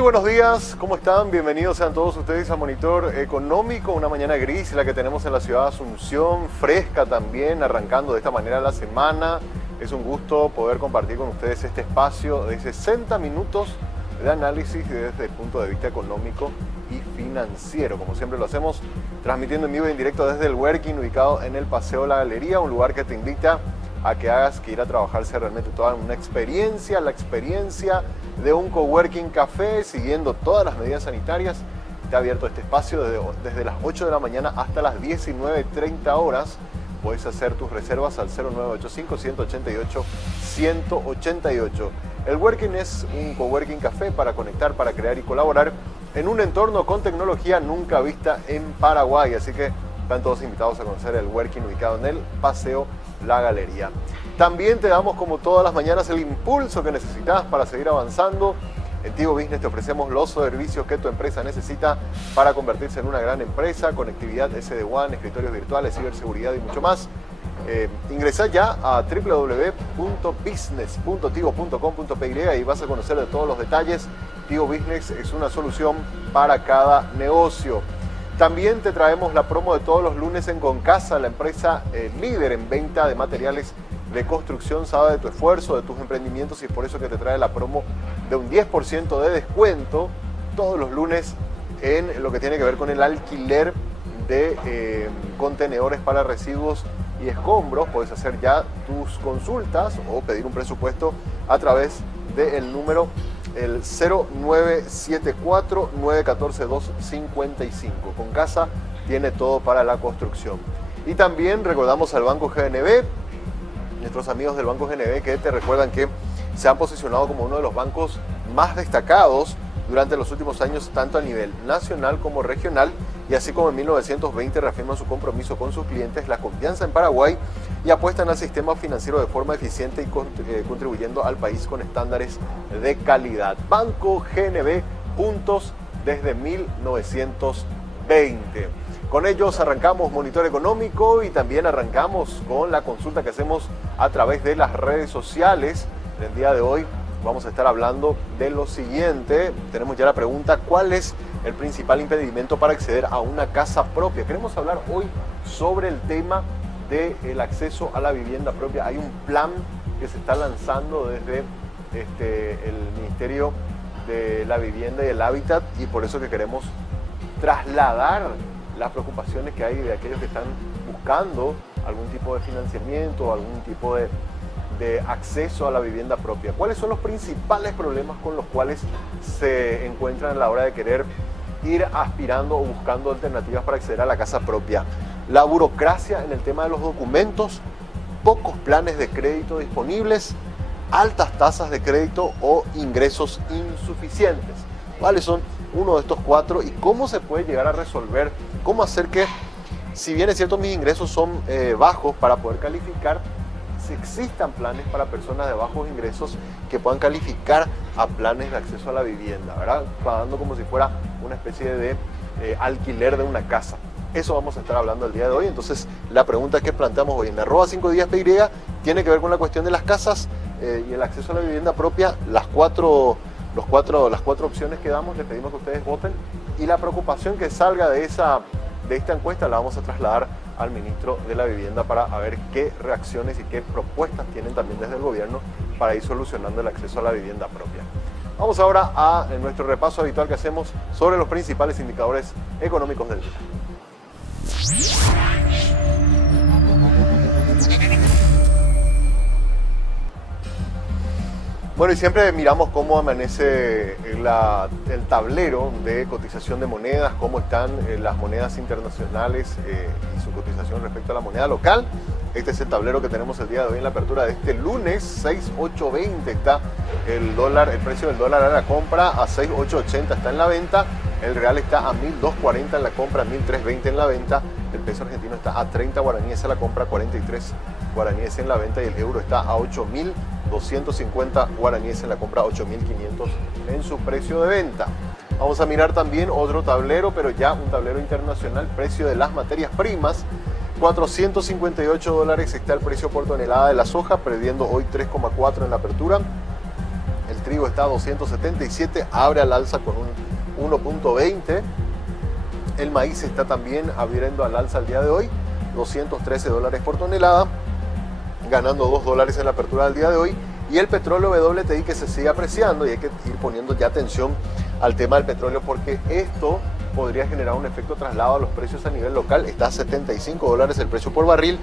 Muy buenos días, ¿cómo están? Bienvenidos sean todos ustedes a Monitor Económico, una mañana gris la que tenemos en la ciudad de Asunción, fresca también, arrancando de esta manera la semana. Es un gusto poder compartir con ustedes este espacio de 60 minutos de análisis desde el punto de vista económico y financiero. Como siempre lo hacemos, transmitiendo en vivo y en directo desde el Working, ubicado en el Paseo La Galería, un lugar que te invita a que hagas que ir a trabajar sea realmente toda una experiencia, la experiencia de un coworking café, siguiendo todas las medidas sanitarias. Está abierto este espacio desde las 8 de la mañana hasta las 19:30 horas. Puedes hacer tus reservas al 0985-188-188. El Working es un coworking café para conectar, para crear y colaborar en un entorno con tecnología nunca vista en Paraguay. Así que están todos invitados a conocer el Working ubicado en el Paseo La Galería. También te damos, como todas las mañanas, el impulso que necesitas para seguir avanzando. En Tigo Business te ofrecemos los servicios que tu empresa necesita para convertirse en una gran empresa: conectividad SD-WAN, escritorios virtuales, ciberseguridad y mucho más. Ingresa ya a www.business.tigo.com.py y vas a conocer de todos los detalles. Tigo Business es una solución para cada negocio. También te traemos la promo de todos los lunes en Concasa, la empresa líder en venta de materiales de construcción. Sabe de tu esfuerzo, de tus emprendimientos, y es por eso que te trae la promo de un 10% de descuento todos los lunes en lo que tiene que ver con el alquiler de contenedores para residuos y escombros. Puedes hacer ya tus consultas o pedir un presupuesto a través del número el 0974-914-255. Concasa tiene todo para la construcción. Y también recordamos al Banco GNB, nuestros amigos del Banco GNB, que te recuerdan que se han posicionado como uno de los bancos más destacados durante los últimos años, tanto a nivel nacional como regional, y así como en 1920 reafirman su compromiso con sus clientes, la confianza en Paraguay, y apuestan al sistema financiero de forma eficiente y contribuyendo al país con estándares de calidad. Banco GNB, juntos desde 1920. Con ellos arrancamos Monitor Económico y también arrancamos con la consulta que hacemos a través de las redes sociales. En el día de hoy vamos a estar hablando de lo siguiente. Tenemos ya la pregunta: ¿cuál es el principal impedimento para acceder a una casa propia? Queremos hablar hoy sobre el tema del acceso a la vivienda propia. Hay un plan que se está lanzando desde el Ministerio de la Vivienda y el Hábitat, y por eso que queremos trasladar las preocupaciones que hay de aquellos que están buscando algún tipo de financiamiento, algún tipo de acceso a la vivienda propia. ¿Cuáles son los principales problemas con los cuales se encuentran a la hora de querer ir aspirando o buscando alternativas para acceder a la casa propia? La burocracia en el tema de los documentos, pocos planes de crédito disponibles, altas tasas de crédito o ingresos insuficientes. ¿Cuáles son uno de estos cuatro y cómo se puede llegar a resolver? ¿Cómo hacer que, si bien es cierto mis ingresos son bajos, para poder calificar, si existan planes para personas de bajos ingresos que puedan calificar a planes de acceso a la vivienda, ¿verdad? Pagando como si fuera una especie de alquiler de una casa? Eso vamos a estar hablando el día de hoy. Entonces, la pregunta que planteamos hoy en @5díaspy tiene que ver con la cuestión de las casas y el acceso a la vivienda propia. Las cuatro opciones que damos, les pedimos que ustedes voten, y la preocupación que salga de esta encuesta la vamos a trasladar al ministro de la Vivienda para ver qué reacciones y qué propuestas tienen también desde el gobierno para ir solucionando el acceso a la vivienda propia. Vamos ahora a nuestro repaso habitual que hacemos sobre los principales indicadores económicos del día. Bueno, y siempre miramos cómo amanece el tablero de cotización de monedas, cómo están las monedas internacionales y su cotización respecto a la moneda local. Este es el tablero que tenemos el día de hoy en la apertura de este lunes. 6.820 está el dólar, el precio del dólar a la compra, a 6.880 está en la venta. El real está a 1.240 en la compra, 1.320 en la venta. El peso argentino está a 30 guaraníes a la compra, 43 guaraníes en la venta, y el euro está a 8.250 guaraníes en la compra, 8.500 en su precio de venta. Vamos a mirar también otro tablero, pero ya un tablero internacional. Precio de las materias primas: $458 está el precio por tonelada de la soja, perdiendo hoy 3,4 en la apertura. El el trigo está a 277, abre al alza con un 1.20. El maíz está también abriendo al alza el día de hoy, 213 dólares por tonelada, ganando 2 dólares en la apertura del día de hoy. Y el petróleo WTI que se sigue apreciando, y hay que ir poniendo ya atención al tema del petróleo porque esto podría generar un efecto traslado a los precios a nivel local. Está a 75 dólares el precio por barril,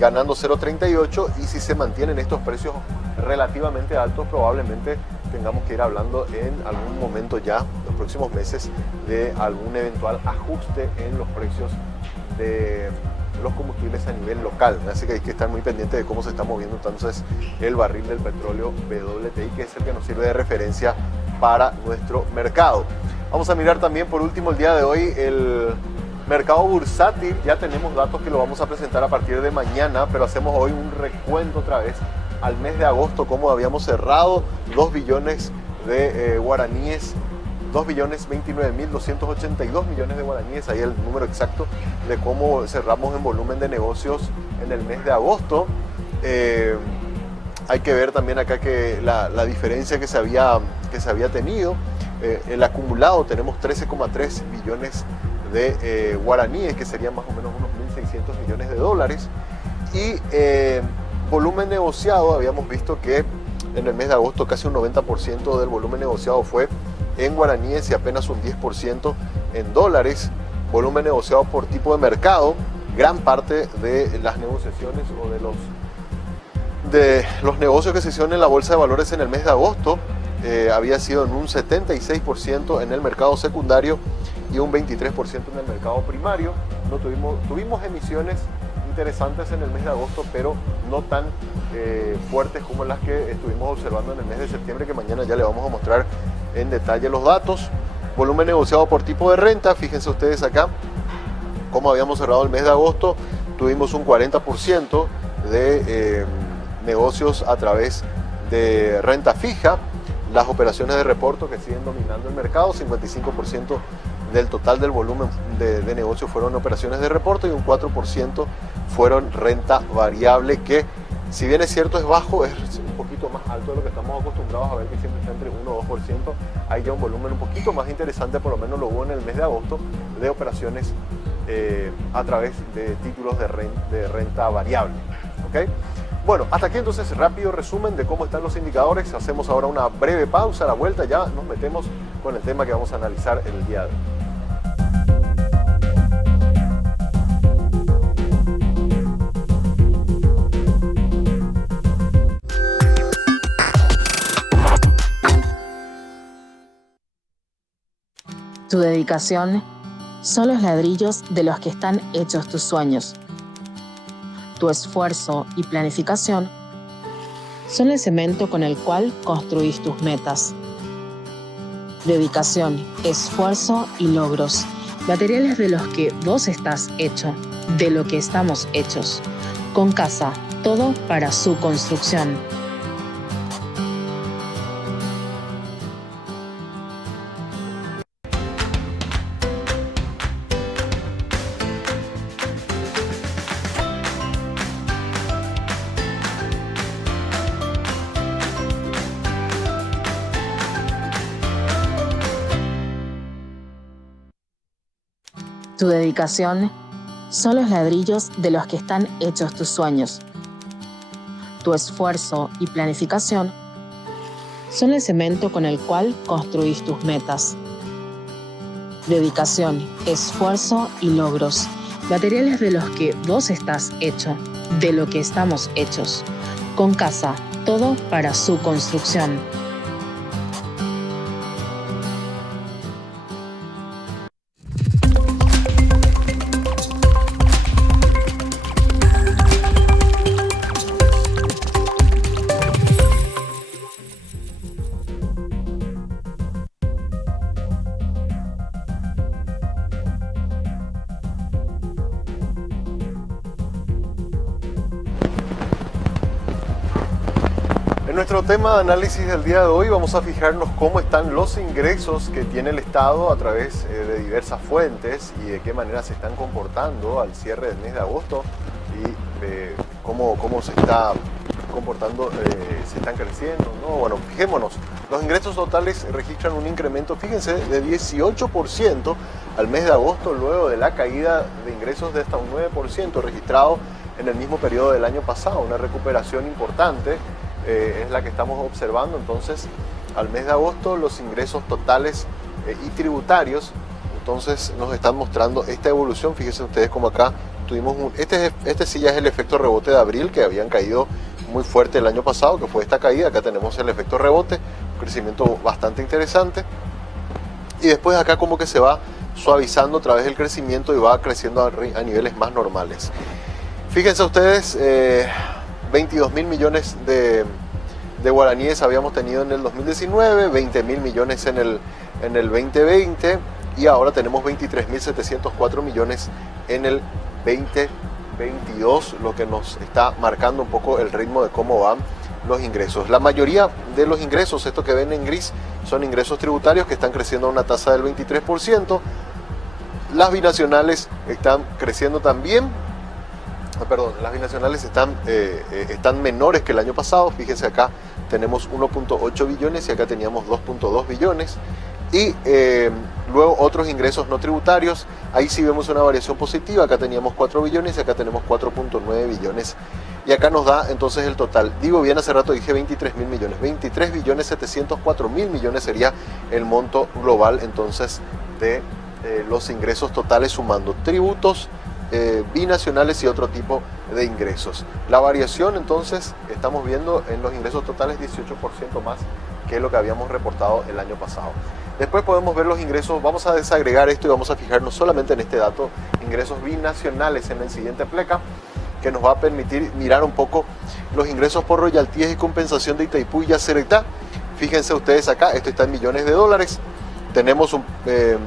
ganando 0.38, y si se mantienen estos precios relativamente altos, probablemente tengamos que ir hablando en algún momento ya, los próximos meses, de algún eventual ajuste en los precios de los combustibles a nivel local. Así que hay que estar muy pendiente de cómo se está moviendo entonces el barril del petróleo WTI, que es el que nos sirve de referencia para nuestro mercado. Vamos a mirar también por último el día de hoy el mercado bursátil. Ya tenemos datos que lo vamos a presentar a partir de mañana, pero hacemos hoy un recuento otra vez al mes de agosto, como habíamos cerrado, 2 billones de guaraníes, 2.029.282 millones de guaraníes, ahí el número exacto de cómo cerramos en volumen de negocios en el mes de agosto. Hay que ver también acá que la diferencia que se había tenido, el acumulado tenemos 13,3 billones de guaraníes, que serían más o menos unos 1.600 millones de dólares. Y volumen negociado, habíamos visto que en el mes de agosto casi un 90% del volumen negociado fue en guaraníes y apenas un 10% en dólares. Volumen negociado por tipo de mercado, gran parte de las negociaciones o de los negocios que se hicieron en la bolsa de valores en el mes de agosto había sido en un 76% en el mercado secundario y un 23% en el mercado primario. No tuvimos emisiones interesantes en el mes de agosto, pero no tan fuertes como las que estuvimos observando en el mes de septiembre, que mañana ya le vamos a mostrar en detalle los datos. Volumen negociado por tipo de renta, fíjense ustedes acá cómo habíamos cerrado el mes de agosto. Tuvimos un 40% de negocios a través de renta fija. Las operaciones de reporto que siguen dominando el mercado, 55% del total del volumen de negocio fueron operaciones de reporto y un 4% fueron renta variable, que si bien es cierto es bajo, es un poquito más alto de lo que estamos acostumbrados a ver, que siempre está entre 1 o 2%. Hay ya un volumen un poquito más interesante, por lo menos lo hubo en el mes de agosto, de operaciones a través de títulos de renta variable. ¿Okay? Bueno, hasta aquí entonces rápido resumen de cómo están los indicadores. Hacemos ahora una breve pausa, a la vuelta ya nos metemos con el tema que vamos a analizar el día de hoy. Tu dedicación son los ladrillos de los que están hechos tus sueños. Tu esfuerzo y planificación son el cemento con el cual construís tus metas. Dedicación, esfuerzo y logros, materiales de los que vos estás hecho, de lo que estamos hechos. Con Casa, todo para su construcción. Tu dedicación son los ladrillos de los que están hechos tus sueños. Tu esfuerzo y planificación son el cemento con el cual construís tus metas. Dedicación, esfuerzo y logros, materiales de los que vos estás hecho, de lo que estamos hechos. Con Casa, todo para su construcción. En nuestro tema de análisis del día de hoy vamos a fijarnos cómo están los ingresos que tiene el Estado a través de diversas fuentes y de qué manera se están comportando al cierre del mes de agosto y cómo se está comportando, se están creciendo, ¿no? Bueno, fijémonos, los ingresos totales registran un incremento, fíjense, de 18% al mes de agosto, luego de la caída de ingresos de hasta un 9% registrado en el mismo periodo del año pasado. Una recuperación importante es la que estamos observando. Entonces, al mes de agosto, los ingresos totales y tributarios, entonces nos están mostrando esta evolución. Fíjense ustedes como acá tuvimos este sí ya es el efecto rebote de abril, que habían caído muy fuerte el año pasado, que fue esta caída. Acá tenemos el efecto rebote, un crecimiento bastante interesante, y después acá como que se va suavizando a través del crecimiento y va creciendo a niveles más normales. Fíjense ustedes, 22.000 millones de guaraníes habíamos tenido en el 2019, 20.000 millones en el 2020, y ahora tenemos 23.704 millones en el 2022, lo que nos está marcando un poco el ritmo de cómo van los ingresos. La mayoría de los ingresos, esto que ven en gris, son ingresos tributarios que están creciendo a una tasa del 23%. Las binacionales están creciendo también. Las binacionales están menores que el año pasado. Fíjense, acá tenemos 1.8 billones y acá teníamos 2.2 billones. Y luego otros ingresos no tributarios, ahí sí vemos una variación positiva. Acá teníamos 4 billones y acá tenemos 4.9 billones. Y acá nos da entonces el total. Digo bien, hace rato dije 23.000 millones. 23 billones 704 mil millones sería el monto global entonces de los ingresos totales, sumando tributos, binacionales y otro tipo de ingresos. La variación entonces estamos viendo en los ingresos totales 18% más que lo que habíamos reportado el año pasado. Después podemos ver los ingresos, vamos a desagregar esto y vamos a fijarnos solamente en este dato, ingresos binacionales, en el siguiente pleca, que nos va a permitir mirar un poco los ingresos por royaltías y compensación de Itaipú y Yacyretá. Fíjense ustedes acá, esto está en millones de dólares. Tenemos de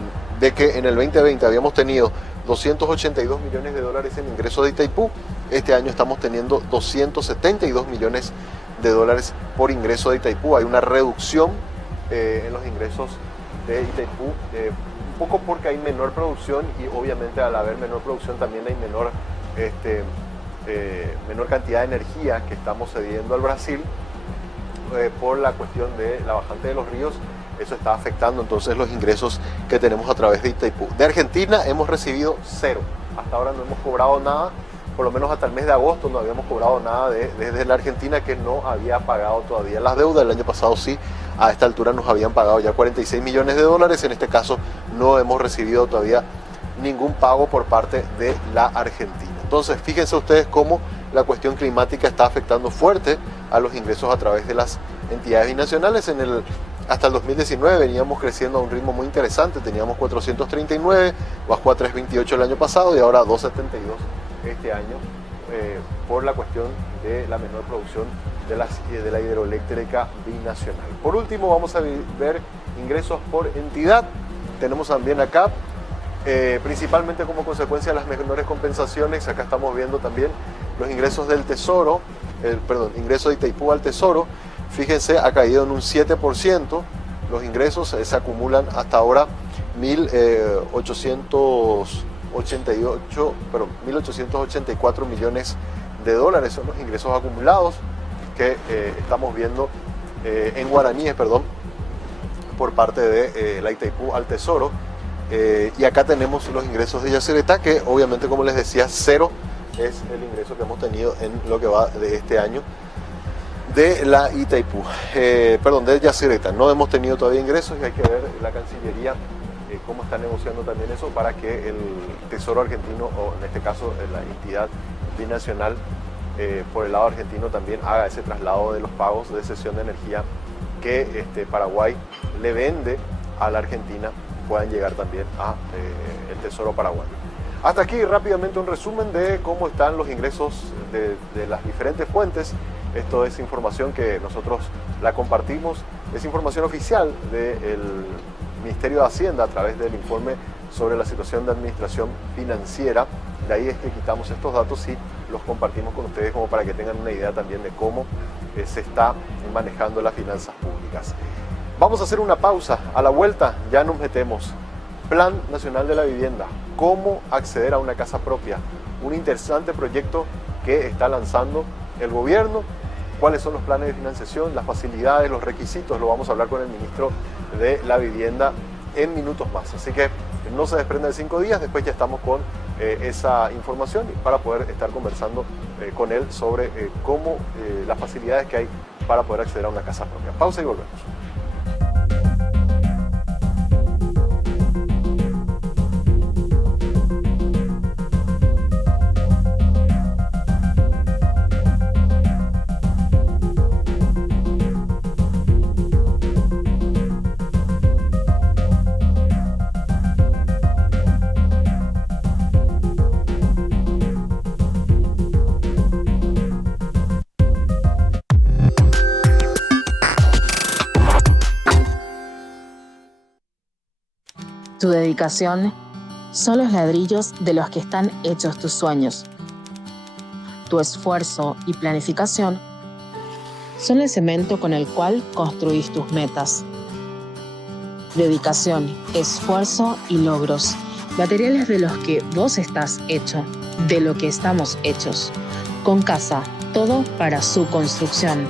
que en el 2020 habíamos tenido 282 millones de dólares en ingresos de Itaipú. Este año estamos teniendo 272 millones de dólares por ingreso de Itaipú. Hay una reducción en los ingresos de Itaipú, un poco porque hay menor producción, y obviamente al haber menor producción también hay menor cantidad de energía que estamos cediendo al Brasil por la cuestión de la bajante de los ríos. Eso está afectando entonces los ingresos que tenemos a través de Itaipú. De Argentina hemos recibido cero. Hasta ahora no hemos cobrado nada, por lo menos hasta el mes de agosto no habíamos cobrado nada desde la Argentina, que no había pagado todavía las deudas. El año pasado sí, a esta altura nos habían pagado ya 46 millones de dólares. En este caso no hemos recibido todavía ningún pago por parte de la Argentina. Entonces fíjense ustedes cómo la cuestión climática está afectando fuerte a los ingresos a través de las entidades binacionales. Hasta el 2019 veníamos creciendo a un ritmo muy interesante, teníamos 439, bajó a 328 el año pasado y ahora a 272 este año, por la cuestión de la menor producción de la hidroeléctrica binacional. Por último, vamos a ver ingresos por entidad. Tenemos también acá, principalmente como consecuencia de las menores compensaciones, acá estamos viendo también los ingresos del Tesoro, ingresos de Itaipú al Tesoro. Fíjense, ha caído en un 7%, los ingresos se acumulan hasta ahora 1.884 millones de dólares, son los ingresos acumulados que estamos viendo en guaraníes, por parte de la Itaipú al Tesoro. Y acá tenemos los ingresos de Yacyretá, que obviamente, como les decía, cero es el ingreso que hemos tenido en lo que va de este año de la Itaipú, de Yacyretá. No hemos tenido todavía ingresos y hay que ver la Cancillería cómo está negociando también eso para que el Tesoro argentino, o en este caso la entidad binacional por el lado argentino, también haga ese traslado de los pagos de cesión de energía que Paraguay le vende a la Argentina, puedan llegar también a el Tesoro paraguayo. Hasta aquí rápidamente un resumen de cómo están los ingresos de las diferentes fuentes. Esto es información que nosotros la compartimos, es información oficial del Ministerio de Hacienda a través del informe sobre la situación de administración financiera. De ahí es que quitamos estos datos y los compartimos con ustedes como para que tengan una idea también de cómo se está manejando las finanzas públicas. Vamos a hacer una pausa. A la vuelta ya nos metemos. Plan Nacional de la Vivienda. Cómo acceder a una casa propia. Un interesante proyecto que está lanzando el gobierno. cuáles son los planes de financiación, las facilidades, los requisitos. Lo vamos a hablar con el ministro de la Vivienda en minutos más. Así que no se desprenda de 5 días, después ya estamos con esa información para poder estar conversando con él sobre cómo las facilidades que hay para poder acceder a una casa propia. Pausa y volvemos. Tu dedicación son los ladrillos de los que están hechos tus sueños. Tu esfuerzo y planificación son el cemento con el cual construís tus metas. Dedicación, esfuerzo y logros, materiales de los que vos estás hecho, de lo que estamos hechos. Con Casa, todo para su construcción.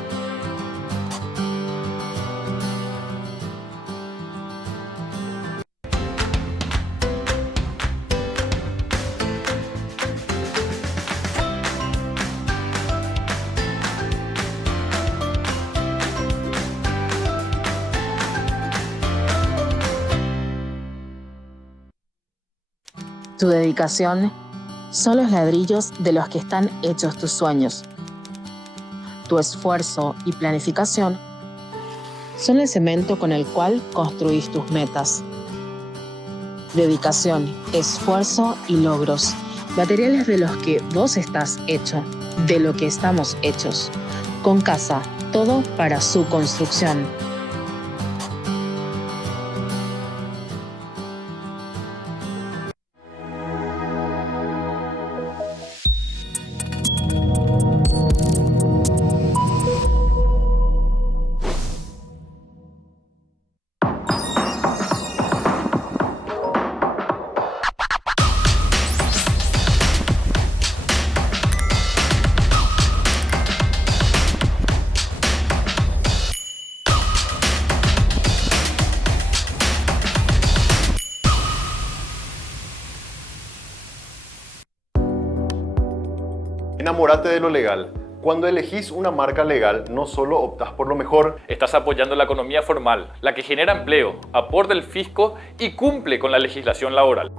Tu dedicación son los ladrillos de los que están hechos tus sueños. Tu esfuerzo y planificación son el cemento con el cual construís tus metas. Dedicación, esfuerzo y logros, materiales de los que vos estás hecho, de lo que estamos hechos. Con Casa, todo para su construcción. Enamórate de lo legal. Cuando elegís una marca legal, no solo optás por lo mejor, estás apoyando la economía formal, la que genera empleo, aporta el fisco y cumple con la legislación laboral.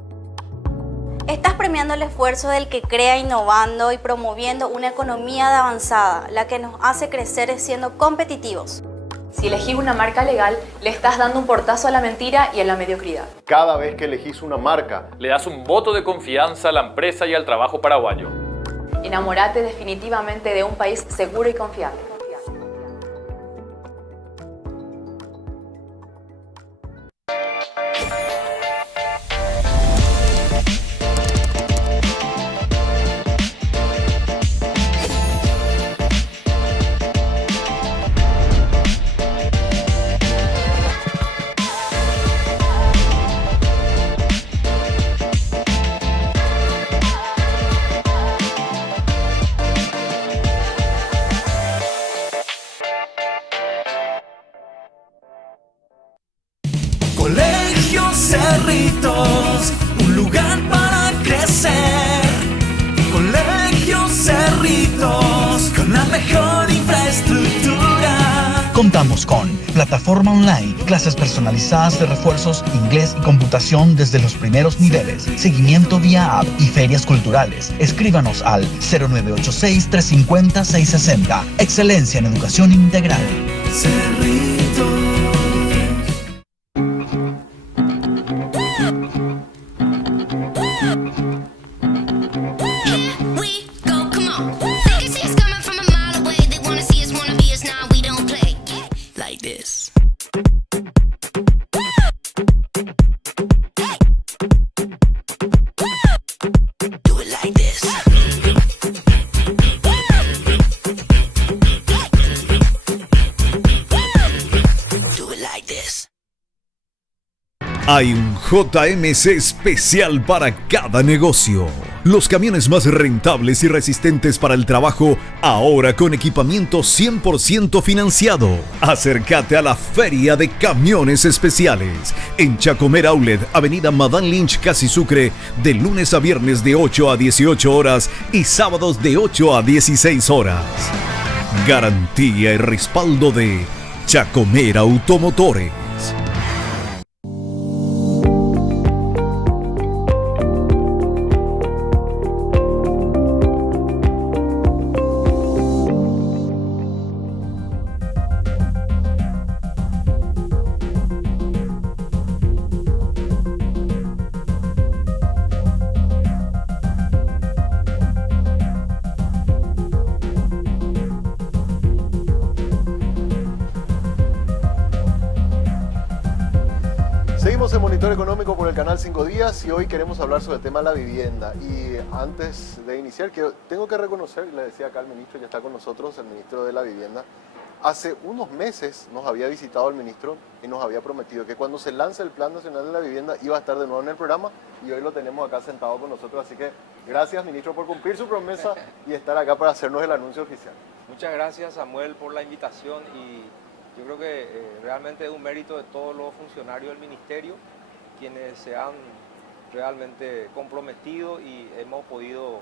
Estás premiando el esfuerzo del que crea innovando y promoviendo una economía de avanzada, la que nos hace crecer siendo competitivos. Si elegís una marca legal, le estás dando un portazo a la mentira y a la mediocridad. Cada vez que elegís una marca, le das un voto de confianza a la empresa y al trabajo paraguayo. Enamórate definitivamente de un país seguro y confiable. Colegio Cerritos, un lugar para crecer. Colegio Cerritos, con la mejor infraestructura. Contamos con plataforma online, clases personalizadas de refuerzos, inglés y computación desde los primeros niveles, seguimiento vía app y ferias culturales. Escríbanos al 0986-350-660. Excelencia en educación integral. Cerritos. Hay un JMC especial para cada negocio. Los camiones más rentables y resistentes para el trabajo, ahora con equipamiento 100% financiado. Acércate a la Feria de Camiones Especiales en Chacomer Outlet, Avenida Madame Lynch, Casi Sucre, de lunes a viernes de 8 a 18 horas y sábados de 8 a 16 horas. Garantía y respaldo de Chacomer Automotores. Seguimos en Monitor Económico por el canal 5 Días y hoy queremos hablar sobre el tema de la vivienda. Y antes de iniciar, tengo que reconocer, le decía acá al ministro, ya está con nosotros, el ministro de la Vivienda. Hace unos meses nos había visitado el ministro y nos había prometido que cuando se lance el Plan Nacional de la Vivienda iba a estar de nuevo en el programa y hoy lo tenemos acá sentado con nosotros. Así que gracias, ministro, por cumplir su promesa y estar acá para hacernos el anuncio oficial. Muchas gracias, Samuel, por la invitación y yo creo que realmente es un mérito de todos los funcionarios del ministerio quienes se han realmente comprometido y hemos podido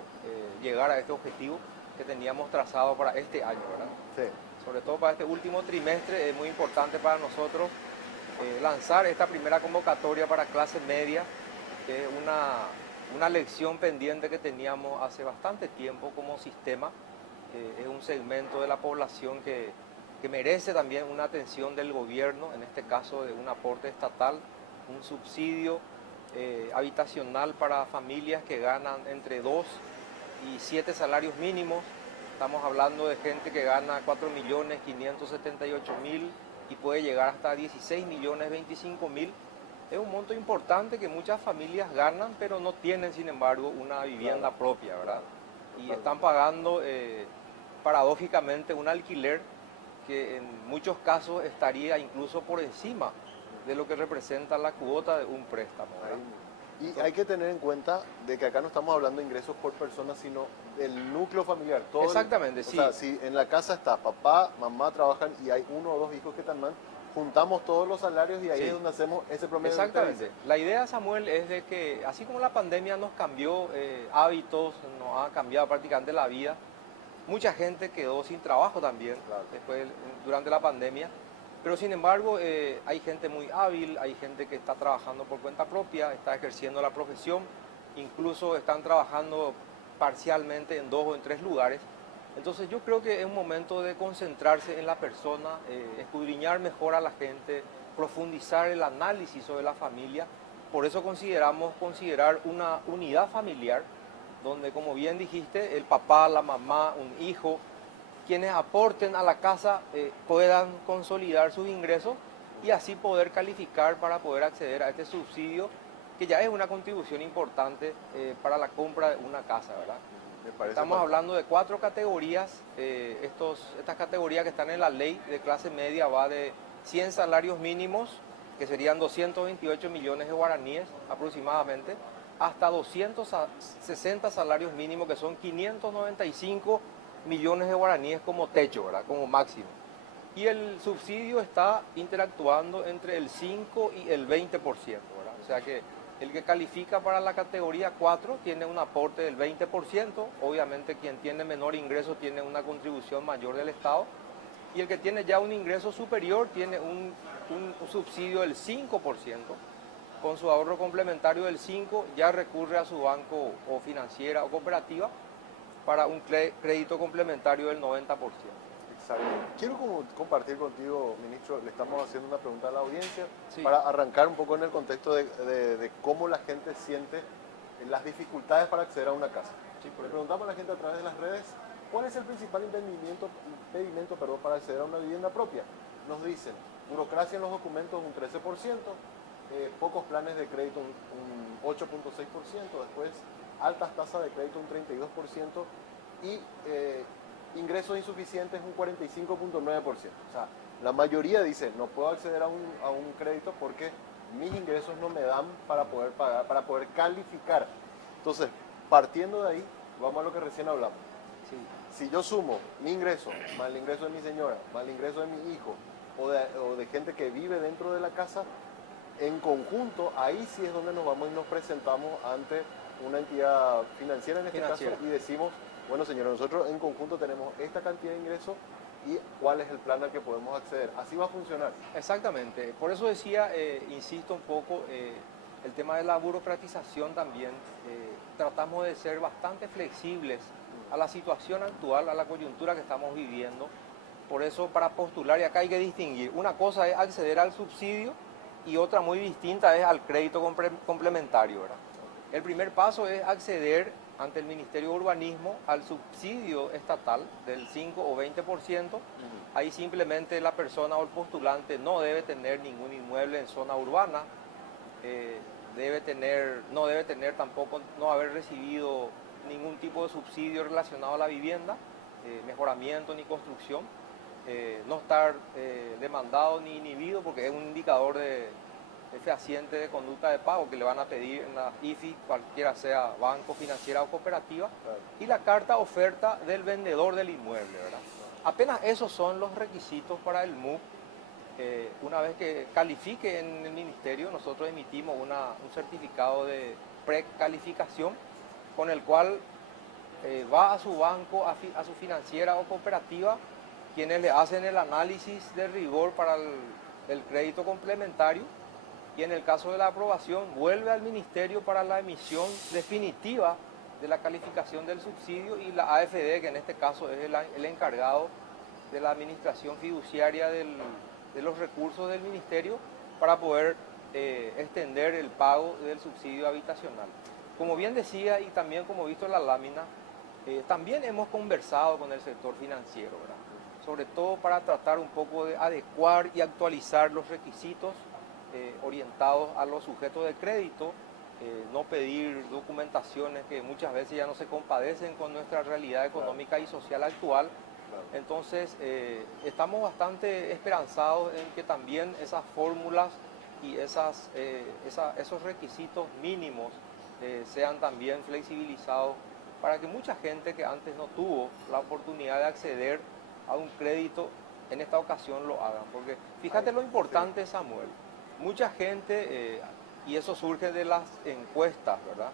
llegar a este objetivo que teníamos trazado para este año, ¿verdad? Sí. Sobre todo para este último trimestre es muy importante para nosotros lanzar esta primera convocatoria para clase media, que es una lección pendiente que teníamos hace bastante tiempo como sistema. Es un segmento de la población que merece también una atención del gobierno, en este caso de un aporte estatal, un subsidio habitacional para familias que ganan entre 2 y 7 salarios mínimos. Estamos hablando de gente que gana 4.578.000 y puede llegar hasta 16.025.000. Es un monto importante que muchas familias ganan, pero no tienen, sin embargo, una vivienda propia, ¿verdad? Y están pagando, paradójicamente, un alquiler que en muchos casos estaría incluso por encima de lo que representa la cuota de un préstamo, ¿verdad? Y hay que tener en cuenta de que acá no estamos hablando de ingresos por persona, sino el núcleo familiar. Todo exactamente, sí. O sea, si en la casa está papá, mamá trabajan y hay 1 o 2 hijos que también, juntamos todos los salarios y ahí sí, es donde hacemos ese promedio. Exactamente. La idea, Samuel, es de que así como la pandemia nos cambió hábitos, nos ha cambiado prácticamente la vida, mucha gente quedó sin trabajo también, claro, después, durante la pandemia, pero sin embargo hay gente muy hábil, hay gente que está trabajando por cuenta propia, está ejerciendo la profesión, incluso están trabajando parcialmente en 2 o en 3 lugares. Entonces yo creo que es un momento de concentrarse en la persona, escudriñar mejor a la gente, profundizar el análisis sobre la familia. Por eso considerar una unidad familiar, donde, como bien dijiste, el papá, la mamá, un hijo, quienes aporten a la casa puedan consolidar sus ingresos y así poder calificar para poder acceder a este subsidio, que ya es una contribución importante para la compra de una casa, ¿verdad? Estamos hablando de 4 categorías. Estas categorías que están en la ley de clase media va de 100 salarios mínimos, que serían 228 millones de guaraníes aproximadamente, hasta 260 salarios mínimos, que son 595 millones de guaraníes como techo, ¿verdad? Como máximo. Y el subsidio está interactuando entre el 5 y el 20%, ¿verdad? O sea que el que califica para la categoría 4 tiene un aporte del 20%, obviamente quien tiene menor ingreso tiene una contribución mayor del Estado, y el que tiene ya un ingreso superior tiene un subsidio del 5%, con su ahorro complementario del 5% ya recurre a su banco o financiera o cooperativa para un crédito complementario del 90%. Exacto. Quiero compartir contigo, ministro, le estamos haciendo una pregunta a la audiencia, sí, para arrancar un poco en el contexto de cómo la gente siente las dificultades para acceder a una casa. Sí, le preguntamos a la gente a través de las redes, ¿cuál es el principal impedimento para acceder a una vivienda propia? Nos dicen, burocracia en los documentos un 13%, pocos planes de crédito un 8.6%, después altas tasas de crédito un 32% y ingresos insuficientes un 45.9%. O sea, la mayoría dice, no puedo acceder a un crédito porque mis ingresos no me dan para poder pagar, para poder calificar. Entonces, partiendo de ahí, vamos a lo que recién hablamos. Sí. Si yo sumo mi ingreso, más el ingreso de mi señora, más el ingreso de mi hijo, o de gente que vive dentro de la casa, en conjunto, ahí sí es donde nos vamos y nos presentamos ante una entidad financiera en este caso y decimos, bueno señores, nosotros en conjunto tenemos esta cantidad de ingresos y cuál es el plan al que podemos acceder. Así va a funcionar. Exactamente, por eso decía, insisto un poco, el tema de la burocratización también, tratamos de ser bastante flexibles a la situación actual, a la coyuntura que estamos viviendo. Por eso para postular, y acá hay que distinguir, una cosa es acceder al subsidio y otra muy distinta es al crédito complementario, ¿verdad? El primer paso es acceder ante el Ministerio de Urbanismo al subsidio estatal del 5 o 20%. Ahí simplemente la persona o el postulante no debe tener ningún inmueble en zona urbana, no debe tener tampoco, no haber recibido ningún tipo de subsidio relacionado a la vivienda, mejoramiento ni construcción, no estar demandado ni inhibido porque es un indicador fehaciente de conducta de pago que le van a pedir en la IFI, cualquiera sea banco, financiera o cooperativa, y la carta oferta del vendedor del inmueble, ¿verdad? Apenas esos son los requisitos para el MUP. Una vez que califique en el ministerio, nosotros emitimos un certificado de precalificación con el cual va a su banco, a su financiera o cooperativa, quienes le hacen el análisis de rigor para el crédito complementario, y en el caso de la aprobación vuelve al ministerio para la emisión definitiva de la calificación del subsidio, y la AFD, que en este caso es el encargado de la administración fiduciaria de los recursos del ministerio, para poder extender el pago del subsidio habitacional. Como bien decía, y también como visto en la lámina, también hemos conversado con el sector financiero, ¿verdad? Sobre todo para tratar un poco de adecuar y actualizar los requisitos orientados a los sujetos de crédito, no pedir documentaciones que muchas veces ya no se compadecen con nuestra realidad económica y social actual. Entonces, estamos bastante esperanzados en que también esas fórmulas y esos requisitos mínimos sean también flexibilizados para que mucha gente que antes no tuvo la oportunidad de acceder a un crédito, en esta ocasión lo hagan. Porque fíjate lo importante, Samuel, mucha gente, y eso surge de las encuestas, ¿verdad?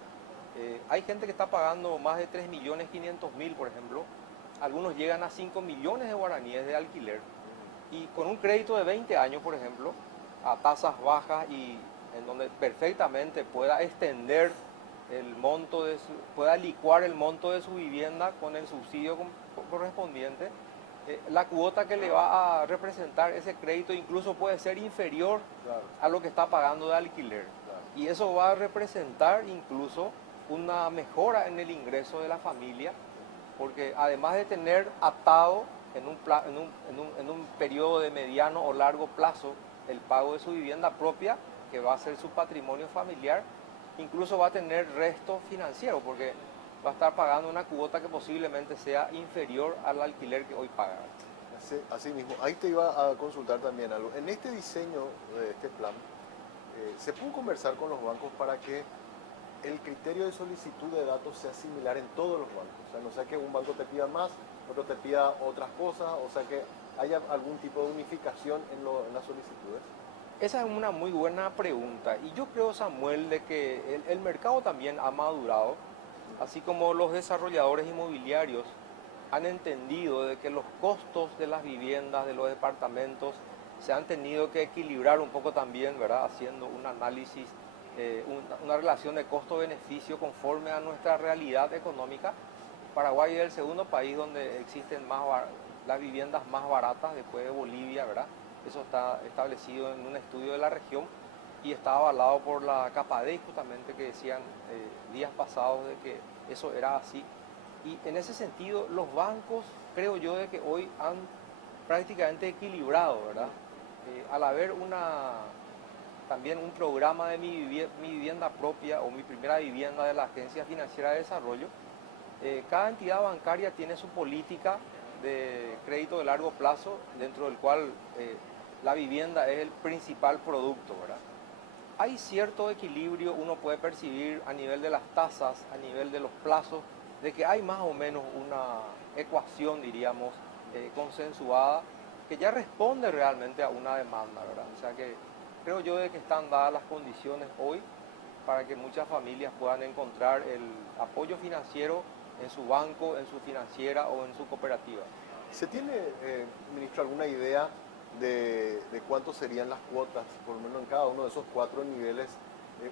Hay gente que está pagando más de 3.500.000, por ejemplo. Algunos llegan a 5 millones de guaraníes de alquiler. Y con un crédito de 20 años, por ejemplo, a tasas bajas y en donde perfectamente pueda extender el monto pueda licuar el monto de su vivienda con el subsidio correspondiente, la cuota que le va a representar ese crédito incluso puede ser inferior a lo que está pagando de alquiler. Y eso va a representar incluso una mejora en el ingreso de la familia, porque además de tener atado en un periodo de mediano o largo plazo el pago de su vivienda propia, que va a ser su patrimonio familiar, incluso va a tener resto financiero, porque va a estar pagando una cuota que posiblemente sea inferior al alquiler que hoy paga. Así mismo, ahí te iba a consultar también algo. En este diseño de este plan, ¿se pudo conversar con los bancos para que el criterio de solicitud de datos sea similar en todos los bancos? O sea, no sea que un banco te pida más, otro te pida otras cosas, o sea que haya algún tipo de unificación en las solicitudes. Esa es una muy buena pregunta, y yo creo, Samuel, de que el mercado también ha madurado, así como los desarrolladores inmobiliarios han entendido de que los costos de las viviendas, de los departamentos, se han tenido que equilibrar un poco también, ¿verdad? Haciendo un análisis, una relación de costo-beneficio conforme a nuestra realidad económica. Paraguay es el segundo país donde existen las viviendas más baratas después de Bolivia, ¿verdad? Eso está establecido en un estudio de la región y está avalado por la CAPADEI, justamente, que decían días pasados de que eso era así. Y en ese sentido, los bancos, creo yo, de que hoy han prácticamente equilibrado, ¿verdad? Al haber también un programa de mi vivienda propia o mi primera vivienda de la Agencia Financiera de Desarrollo, cada entidad bancaria tiene su política de crédito de largo plazo, dentro del cual la vivienda es el principal producto, ¿verdad? hay cierto equilibrio, uno puede percibir a nivel de las tasas, a nivel de los plazos, de que hay más o menos una ecuación, diríamos, consensuada, que ya responde realmente a una demanda, ¿verdad? O sea que creo yo de que están dadas las condiciones hoy para que muchas familias puedan encontrar el apoyo financiero en su banco, en su financiera o en su cooperativa. ¿Se tiene, ministro, alguna idea de cuánto serían las cuotas, por lo menos en cada uno de esos 4 niveles?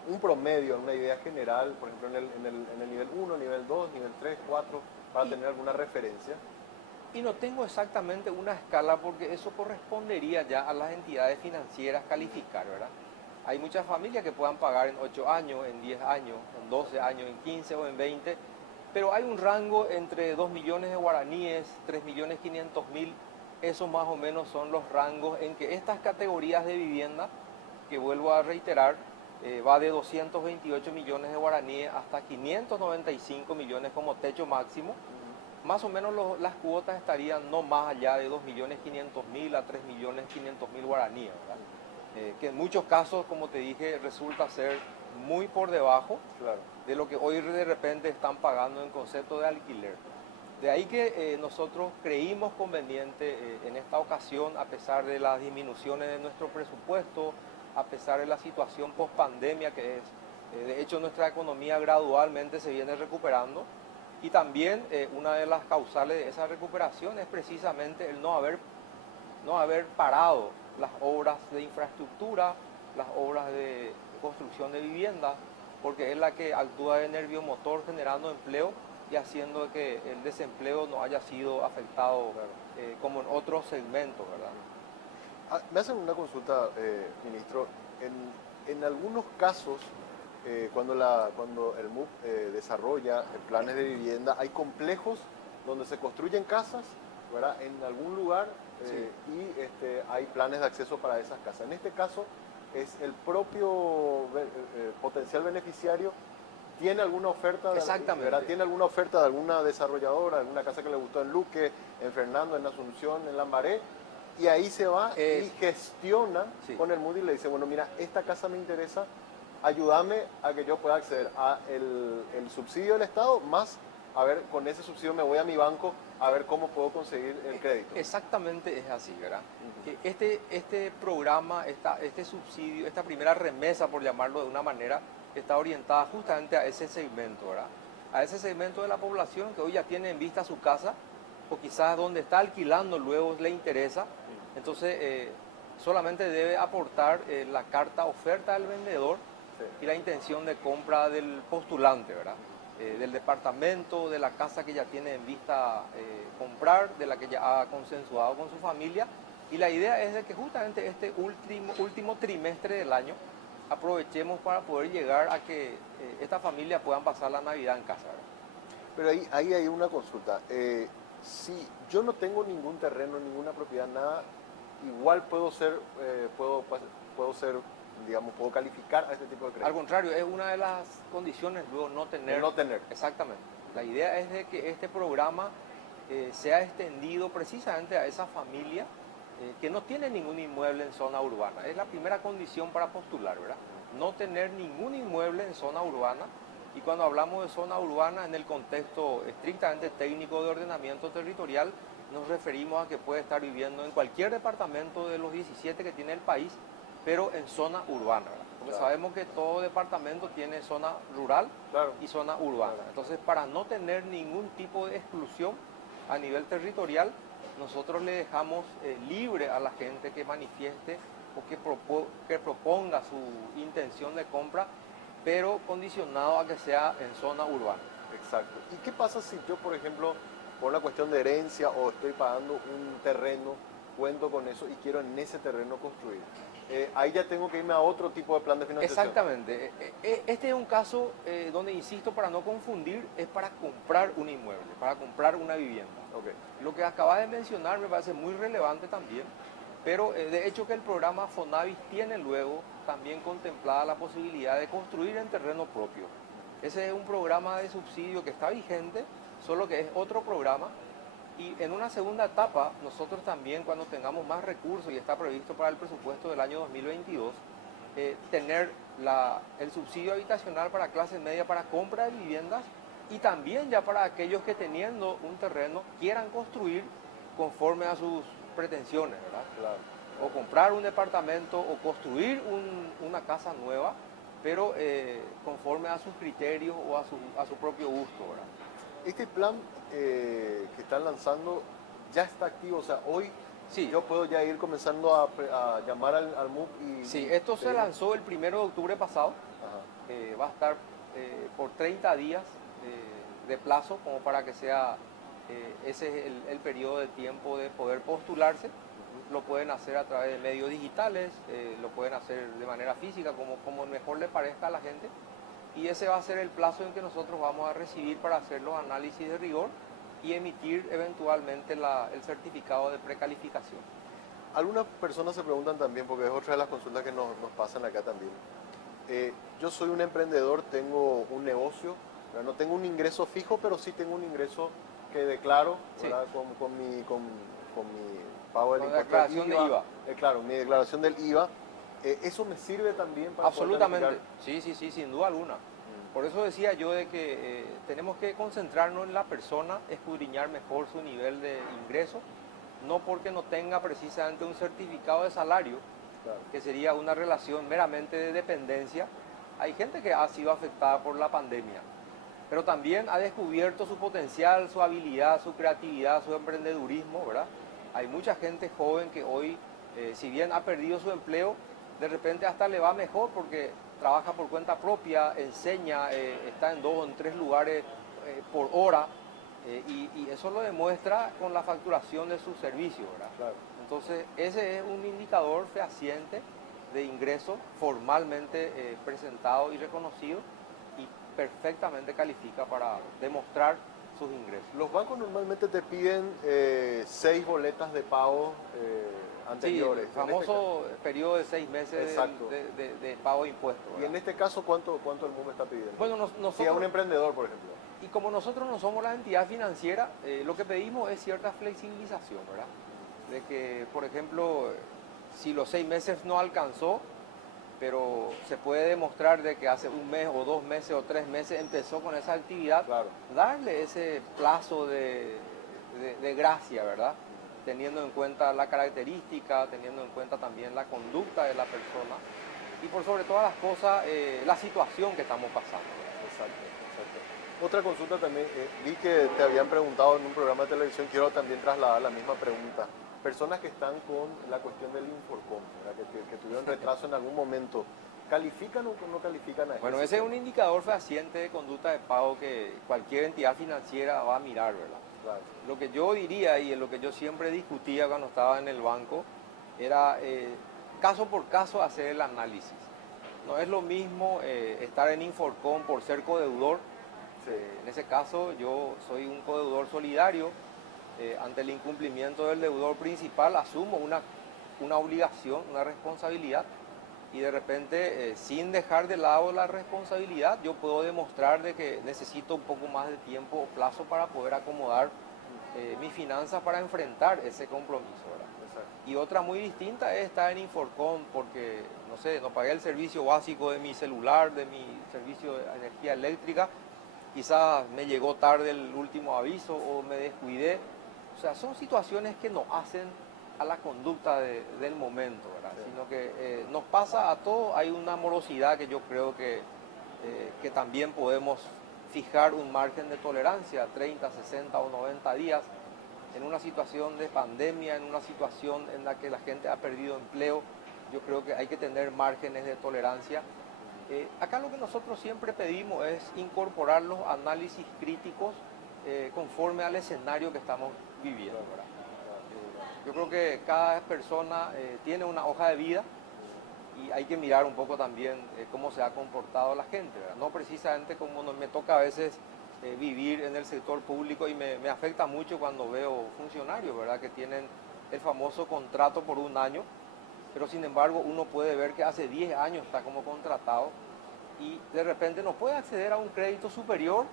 Un promedio, una idea general, por ejemplo, en el nivel 1, nivel 2, nivel 3, 4, para tener alguna referencia. Y no tengo exactamente una escala porque eso correspondería ya a las entidades financieras calificar, ¿verdad? Hay muchas familias que puedan pagar en 8 años, en 10 años, en 12 años, en 15 o en 20, pero hay un rango entre 2 millones de guaraníes, 3.500.000, esos más o menos son los rangos en que estas categorías de vivienda, que vuelvo a reiterar, va de 228 millones de guaraníes hasta 595 millones como techo máximo. Más o menos las cuotas estarían no más allá de 2.500.000 a 3.500.000 guaraníes, ¿verdad? Que en muchos casos, como te dije, resulta ser muy por debajo, claro, de lo que hoy de repente están pagando en concepto de alquiler. De ahí que nosotros creímos conveniente en esta ocasión, a pesar de las disminuciones de nuestro presupuesto, a pesar de la situación post-pandemia que es, de hecho nuestra economía gradualmente se viene recuperando, y también una de las causales de esa recuperación es precisamente el no haber parado las obras de infraestructura, las obras de construcción de viviendas, porque es la que actúa de nervio motor generando empleo y haciendo que el desempleo no haya sido afectado como en otros segmentos, ¿verdad? Me hacen una consulta, ministro. En algunos casos, cuando el MUP desarrolla planes de vivienda, hay complejos donde se construyen casas, ¿verdad?, en algún lugar, sí, y hay planes de acceso para esas casas. En este caso, es el propio potencial beneficiario. ¿Tiene alguna oferta? Exactamente. ¿Verdad? ¿Tiene alguna oferta de alguna desarrolladora, alguna casa que le gustó en Luque, en Fernando, en Asunción, en Lambaré? Y ahí se va y gestiona, sí, con el MUD y le dice, bueno, mira, esta casa me interesa, ayúdame a que yo pueda acceder a el subsidio del Estado, más, a ver, con ese subsidio me voy a mi banco a ver cómo puedo conseguir el crédito. Exactamente es así, ¿verdad? Que este programa, este subsidio, esta primera remesa, por llamarlo de una manera, está orientada justamente a ese segmento, ¿verdad? A ese segmento de la población que hoy ya tiene en vista su casa, o quizás donde está alquilando luego le interesa, entonces solamente debe aportar la carta oferta del vendedor, sí, y la intención de compra del postulante, ¿verdad? Del departamento, de la casa que ya tiene en vista comprar, de la que ya ha consensuado con su familia, y la idea es de que justamente este último trimestre del año aprovechemos para poder llegar a que esta familia puedan pasar la Navidad en casa, ¿verdad? Pero ahí hay una consulta. Si yo no tengo ningún terreno, ninguna propiedad, nada, igual puedo ser, digamos, puedo calificar a este tipo de crédito. Al contrario, es una de las condiciones luego no tener. No tener. Exactamente. La idea es de que este programa sea extendido precisamente a esa familia que no tiene ningún inmueble en zona urbana. Es la primera condición para postular, ¿verdad? No tener ningún inmueble en zona urbana. Y cuando hablamos de zona urbana en el contexto estrictamente técnico de ordenamiento territorial, nos referimos a que puede estar viviendo en cualquier departamento de los 17 que tiene el país, pero en zona urbana, ¿verdad? Porque claro, sabemos que todo departamento tiene zona rural, claro, y zona urbana. Claro. Entonces, para no tener ningún tipo de exclusión a nivel territorial, nosotros le dejamos libre a la gente que manifieste o que proponga su intención de compra, pero condicionado a que sea en zona urbana. Exacto. ¿Y qué pasa si yo, por ejemplo, por una cuestión de herencia o estoy pagando un terreno, cuento con eso y quiero en ese terreno construir? Ahí ya tengo que irme a otro tipo de plan de financiación. Exactamente. Este es un caso donde, insisto, para no confundir, es para comprar un inmueble, para comprar una vivienda. Okay. Lo que acabas de mencionar me parece muy relevante también, pero de hecho que el programa Fonavis tiene luego también contemplada la posibilidad de construir en terreno propio. Ese es un programa de subsidio que está vigente, solo que es otro programa. Y en una segunda etapa, nosotros también, cuando tengamos más recursos, y está previsto para el presupuesto del año 2022, tener el subsidio habitacional para clase media para compra de viviendas y también ya para aquellos que teniendo un terreno quieran construir conforme a sus pretensiones, ¿verdad? Claro. O comprar un departamento o construir una casa nueva, pero conforme a sus criterios o a su propio gusto, ¿verdad? Este plan que están lanzando ya está activo, o sea, hoy Sí. yo puedo ya ir comenzando a llamar al MUP y... Sí, esto se lanzó el 1 de octubre pasado. Ajá. Va a estar por 30 días de plazo, como para que sea, ese es el periodo de tiempo de poder postularse. Lo pueden hacer a través de medios digitales, lo pueden hacer de manera física, como mejor le parezca a la gente. Y ese va a ser el plazo en que nosotros vamos a recibir para hacer los análisis de rigor y emitir eventualmente el certificado de precalificación. Algunas personas se preguntan también, porque es otra de las consultas que nos pasan acá también. Yo soy un emprendedor, tengo un negocio, ¿verdad? No tengo un ingreso fijo, pero sí tengo un ingreso que declaro, ¿verdad? Sí. Con mi pago del Con impuesto declaración de IVA. Claro, mi declaración del IVA. ¿Eso me sirve también para poder Absolutamente, calificar? sí, sin duda alguna. Por eso decía yo de que tenemos que concentrarnos en la persona, escudriñar mejor su nivel de ingreso, no porque no tenga precisamente un certificado de salario, Claro. que sería una relación meramente de dependencia. Hay gente que ha sido afectada por la pandemia, pero también ha descubierto su potencial, su habilidad, su creatividad, su emprendedurismo, ¿verdad? Hay mucha gente joven que hoy, si bien ha perdido su empleo, de repente hasta le va mejor porque trabaja por cuenta propia, enseña, está en 2 o en 3 lugares por hora, y eso lo demuestra con la facturación de sus servicios, ¿verdad? Claro. Entonces, ese es un indicador fehaciente de ingreso formalmente presentado y reconocido y perfectamente califica para demostrar sus ingresos. Los bancos normalmente te piden 6 boletas de pago anteriores. Sí, el famoso periodo de 6 meses Exacto. de pago de impuestos, Y ¿verdad? en este caso, ¿cuánto el MUP está pidiendo? Bueno, Si nosotros, a un emprendedor, por ejemplo. y como nosotros no somos la entidad financiera, lo que pedimos es cierta flexibilización, ¿verdad? De que, por ejemplo, si los 6 meses no alcanzó, pero se puede demostrar de que hace 1 mes o 2 meses o 3 meses empezó con esa actividad, Claro. darle ese plazo de gracia, ¿verdad? Teniendo en cuenta la característica, teniendo en cuenta también la conducta de la persona y por sobre todas las cosas, la situación que estamos pasando. Exacto. Otra consulta también, vi que te habían preguntado en un programa de televisión, quiero también trasladar la misma pregunta. Personas que están con la cuestión del Inforcom, ¿verdad? Que tuvieron retraso en algún momento, ¿califican o no califican a esto? Bueno, ese es un indicador fehaciente de conducta de pago que cualquier entidad financiera va a mirar, ¿verdad? Claro. Lo que yo diría y lo que yo siempre discutía cuando estaba en el banco era caso por caso hacer el análisis. No es lo mismo estar en Inforcom por ser codeudor. Sí. En ese caso yo soy un codeudor solidario. Ante el incumplimiento del deudor principal asumo una obligación, una responsabilidad y de repente sin dejar de lado la responsabilidad yo puedo demostrar de que necesito un poco más de tiempo o plazo para poder acomodar mis finanzas para enfrentar ese compromiso, ¿verdad? Exacto. Y otra muy distinta es estar en Inforcom porque, no sé, no pagué el servicio básico de mi celular, de mi servicio de energía eléctrica, quizás me llegó tarde el último aviso o me descuidé. O sea, son situaciones que nos hacen a la conducta del momento, ¿verdad? Sí. Sino que nos pasa a todos, hay una morosidad que yo creo que también podemos fijar un margen de tolerancia, 30, 60 o 90 días, en una situación de pandemia, en una situación en la que la gente ha perdido empleo. Yo creo que hay que tener márgenes de tolerancia. Acá lo que nosotros siempre pedimos es incorporar los análisis críticos conforme al escenario que estamos viviendo, ¿verdad? Yo creo que cada persona tiene una hoja de vida y hay que mirar un poco también cómo se ha comportado la gente, ¿verdad? No precisamente como me toca a veces vivir en el sector público y me afecta mucho cuando veo funcionarios, ¿verdad? Que tienen el famoso contrato por 1 año, pero sin embargo uno puede ver que hace 10 años está como contratado y de repente no puede acceder a un crédito superior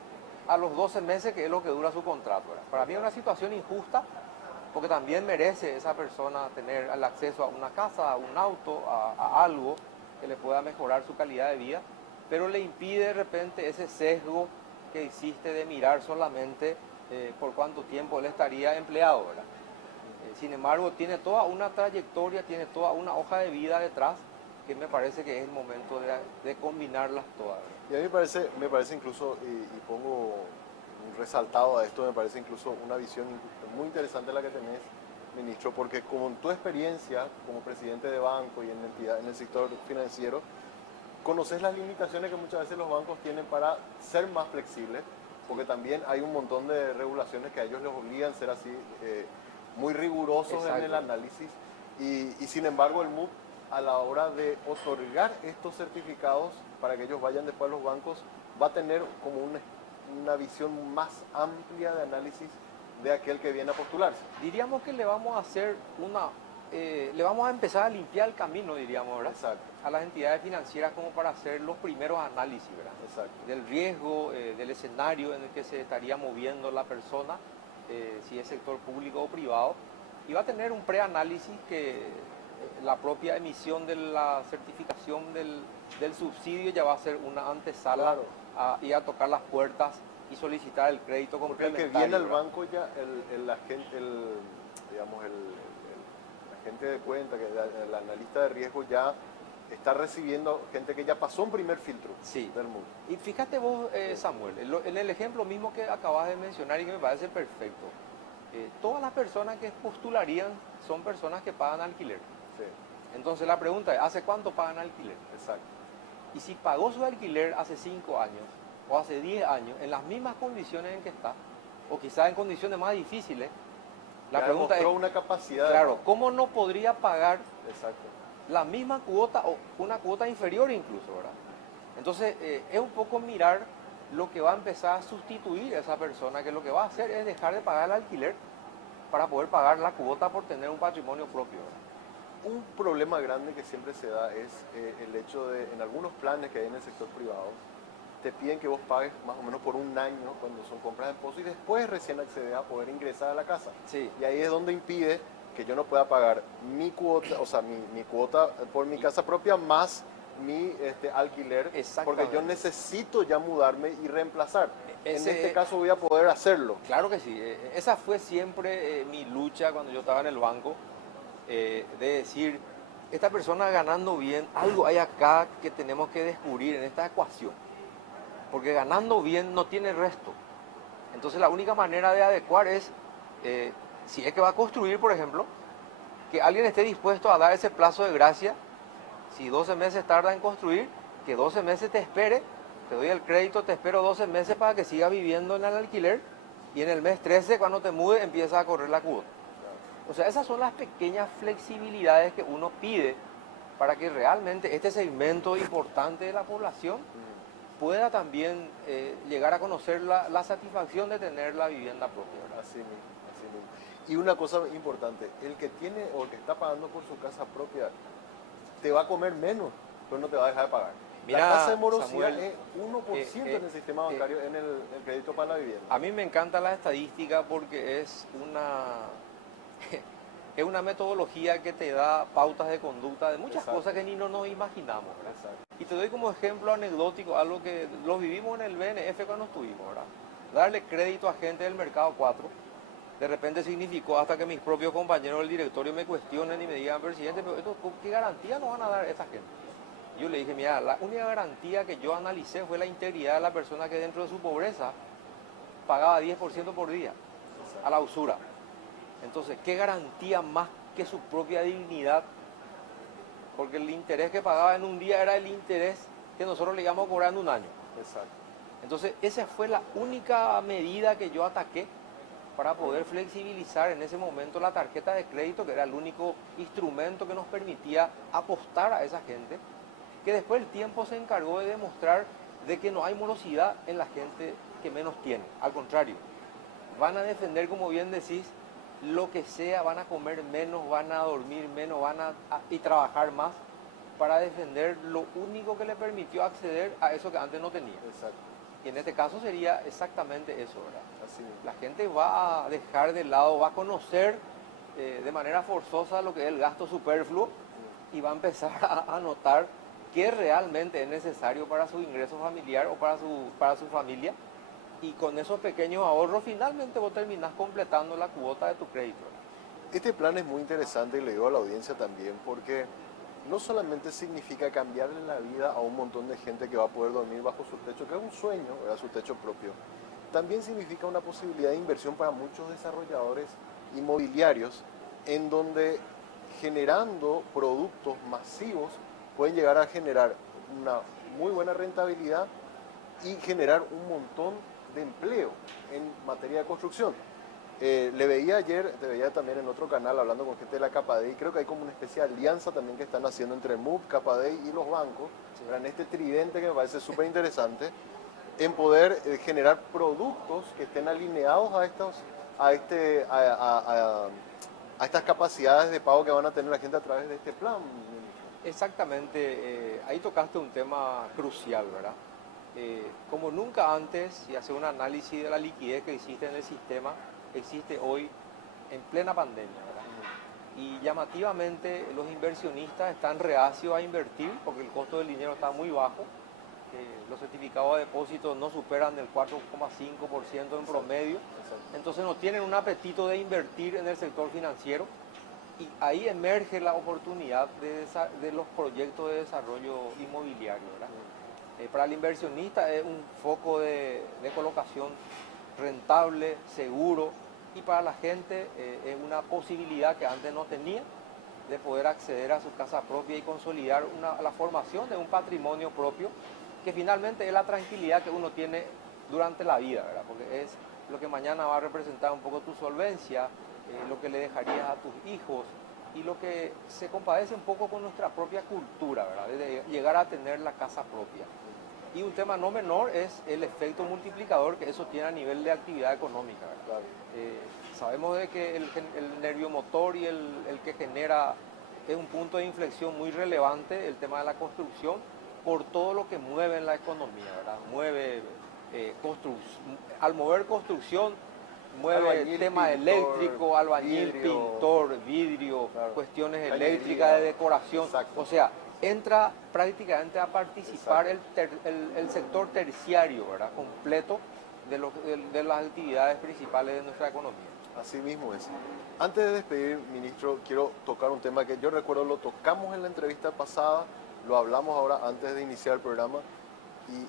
a los 12 meses que es lo que dura su contrato, ¿verdad? Para mí es una situación injusta porque también merece esa persona tener el acceso a una casa, a un auto, a algo que le pueda mejorar su calidad de vida, pero le impide de repente ese sesgo que existe de mirar solamente por cuánto tiempo él estaría empleado, ¿verdad? Sin embargo, tiene toda una trayectoria, tiene toda una hoja de vida detrás, que me parece que es el momento de combinarlas todas, ¿verdad? Y a mí me parece incluso, y pongo un resaltado a esto, me parece incluso una visión muy interesante la que tenés, ministro, porque con tu experiencia como presidente de banco y en el sector financiero, conoces las limitaciones que muchas veces los bancos tienen para ser más flexibles, porque también hay un montón de regulaciones que a ellos les obligan a ser así, muy rigurosos. Exacto. En el análisis, y sin embargo el MUP, a la hora de otorgar estos certificados para que ellos vayan después a los bancos, va a tener como una visión más amplia de análisis de aquel que viene a postularse. Diríamos que le vamos a hacer le vamos a empezar a limpiar el camino, diríamos, ¿verdad? Exacto. A las entidades financieras como para hacer los primeros análisis, ¿verdad? Exacto. Del riesgo, del escenario en el que se estaría moviendo la persona, si es sector público o privado, y va a tener un preanálisis que la propia emisión de la certificación del subsidio ya va a ser una antesala. Claro. Y a tocar las puertas y solicitar el crédito complementario. Porque el que viene al banco ya, el agente de cuenta, que el analista de riesgo ya está recibiendo gente que ya pasó un primer filtro. Sí. Del mundo. Y fíjate vos, Samuel, en el ejemplo mismo que acabas de mencionar y que me parece perfecto, todas las personas que postularían son personas que pagan alquiler. Sí. Entonces la pregunta es, ¿hace cuánto pagan alquiler? Exacto. Y si pagó su alquiler hace 5 años o hace 10 años, en las mismas condiciones en que está, o quizás en condiciones más difíciles, la ya pregunta es, una capacidad. Claro, ¿cómo no podría pagar? Exacto. La misma cuota o una cuota inferior incluso, ¿verdad? Entonces es un poco mirar lo que va a empezar a sustituir a esa persona, que lo que va a hacer es dejar de pagar el alquiler para poder pagar la cuota por tener un patrimonio propio, ¿verdad? Un problema grande que siempre se da es el hecho de, en algunos planes que hay en el sector privado, te piden que vos pagues más o menos por un año cuando son compras de esposo y después recién accedes a poder ingresar a la casa. Sí. Y ahí es donde impide que yo no pueda pagar mi cuota, o sea, mi cuota por mi casa propia más mi alquiler, porque yo necesito ya mudarme y reemplazar. En este caso voy a poder hacerlo. Claro que sí. Esa fue siempre mi lucha cuando yo estaba en el banco, de decir, esta persona ganando bien, algo hay acá que tenemos que descubrir en esta ecuación, porque ganando bien no tiene resto. Entonces la única manera de adecuar es, si es que va a construir, por ejemplo, que alguien esté dispuesto a dar ese plazo de gracia. Si 12 meses tarda en construir, que 12 meses te espere, te doy el crédito, te espero 12 meses para que sigas viviendo en el alquiler, y en el mes 13, cuando te mude, empieza a correr la cuota. O sea, esas son las pequeñas flexibilidades que uno pide para que realmente este segmento importante de la población pueda también llegar a conocer la satisfacción de tener la vivienda propia, ¿verdad? Así mismo, así mismo. Y una cosa importante, el que tiene o el que está pagando por su casa propia, te va a comer menos, pero no te va a dejar de pagar. Mira, la tasa de morosidad, Samuel, es 1% en el sistema bancario, en el crédito para la vivienda. A mí me encanta la estadística porque es una metodología que te da pautas de conducta de muchas cosas que ni nos imaginamos, ¿verdad? Y te doy como ejemplo anecdótico algo que lo vivimos en el BNF cuando estuvimos, ¿verdad? Darle crédito a gente del mercado 4, de repente significó hasta que mis propios compañeros del directorio me cuestionen y me digan, presidente, pero esto, ¿qué garantía nos van a dar a esta gente? Yo le dije, mira, la única garantía que yo analicé fue la integridad de la persona que dentro de su pobreza pagaba 10% por día a la usura. Entonces, ¿qué garantía más que su propia dignidad? Porque el interés que pagaba en un día era el interés que nosotros le íbamos a cobrar en un año. Exacto. Entonces, esa fue la única medida que yo ataqué para poder flexibilizar en ese momento la tarjeta de crédito, que era el único instrumento que nos permitía apostar a esa gente, que después el tiempo se encargó de demostrar de que no hay morosidad en la gente que menos tiene. Al contrario, van a defender, como bien decís, lo que sea, van a comer menos, van a dormir menos, y trabajar más para defender lo único que le permitió acceder a eso que antes no tenía. Exacto. Y en este caso sería exactamente eso, ¿verdad? Así mismo. La gente va a dejar de lado, va a conocer de manera forzosa lo que es el gasto superfluo y va a empezar a notar qué realmente es necesario para su ingreso familiar o para su familia, y con esos pequeños ahorros finalmente vos terminás completando la cuota de tu crédito. Este plan es muy interesante y le digo a la audiencia también porque no solamente significa cambiarle la vida a un montón de gente que va a poder dormir bajo su techo, que es un sueño, ¿verdad? Su techo propio. También significa una posibilidad de inversión para muchos desarrolladores inmobiliarios en donde generando productos masivos pueden llegar a generar una muy buena rentabilidad y generar un montón de empleo en materia de construcción. Le veía ayer, te veía también en otro canal hablando con gente de la Capadei, creo que hay como una especie de alianza también que están haciendo entre MUP, Capadei y los bancos, en este tridente que me parece súper interesante, en poder generar productos que estén alineados a estas capacidades de pago que van a tener la gente a través de este plan. Exactamente, ahí tocaste un tema crucial, ¿verdad? Como nunca antes, y hacer un análisis de la liquidez que existe en el sistema, existe hoy en plena pandemia, ¿verdad? Y llamativamente los inversionistas están reacios a invertir porque el costo del dinero está muy bajo. Los certificados de depósito no superan el 4,5% en promedio, entonces no tienen un apetito de invertir en el sector financiero, y ahí emerge la oportunidad de los proyectos de desarrollo inmobiliario, ¿verdad? Para el inversionista es un foco de colocación rentable, seguro, y para la gente es una posibilidad que antes no tenía de poder acceder a su casa propia y consolidar la formación de un patrimonio propio, que finalmente es la tranquilidad que uno tiene durante la vida, ¿verdad? Porque es lo que mañana va a representar un poco tu solvencia, lo que le dejarías a tus hijos, y lo que se compadece un poco con nuestra propia cultura, ¿verdad? De llegar a tener la casa propia. Y un tema no menor es el efecto multiplicador que eso tiene a nivel de actividad económica, ¿verdad? Sabemos de que el nervio motor y el que genera es un punto de inflexión muy relevante, el tema de la construcción, por todo lo que mueve en la economía, ¿verdad? Al mover construcción, mueve Albañil, el tema pintor, eléctrico, albañil, vidrio, pintor, vidrio, claro, cuestiones cañería, eléctricas, de decoración. exacto. O sea, entra prácticamente a participar el sector terciario, ¿verdad? Completo de las actividades principales de nuestra economía. Así mismo es. Antes de despedir, ministro, quiero tocar un tema que yo recuerdo lo tocamos en la entrevista pasada, lo hablamos ahora antes de iniciar el programa, y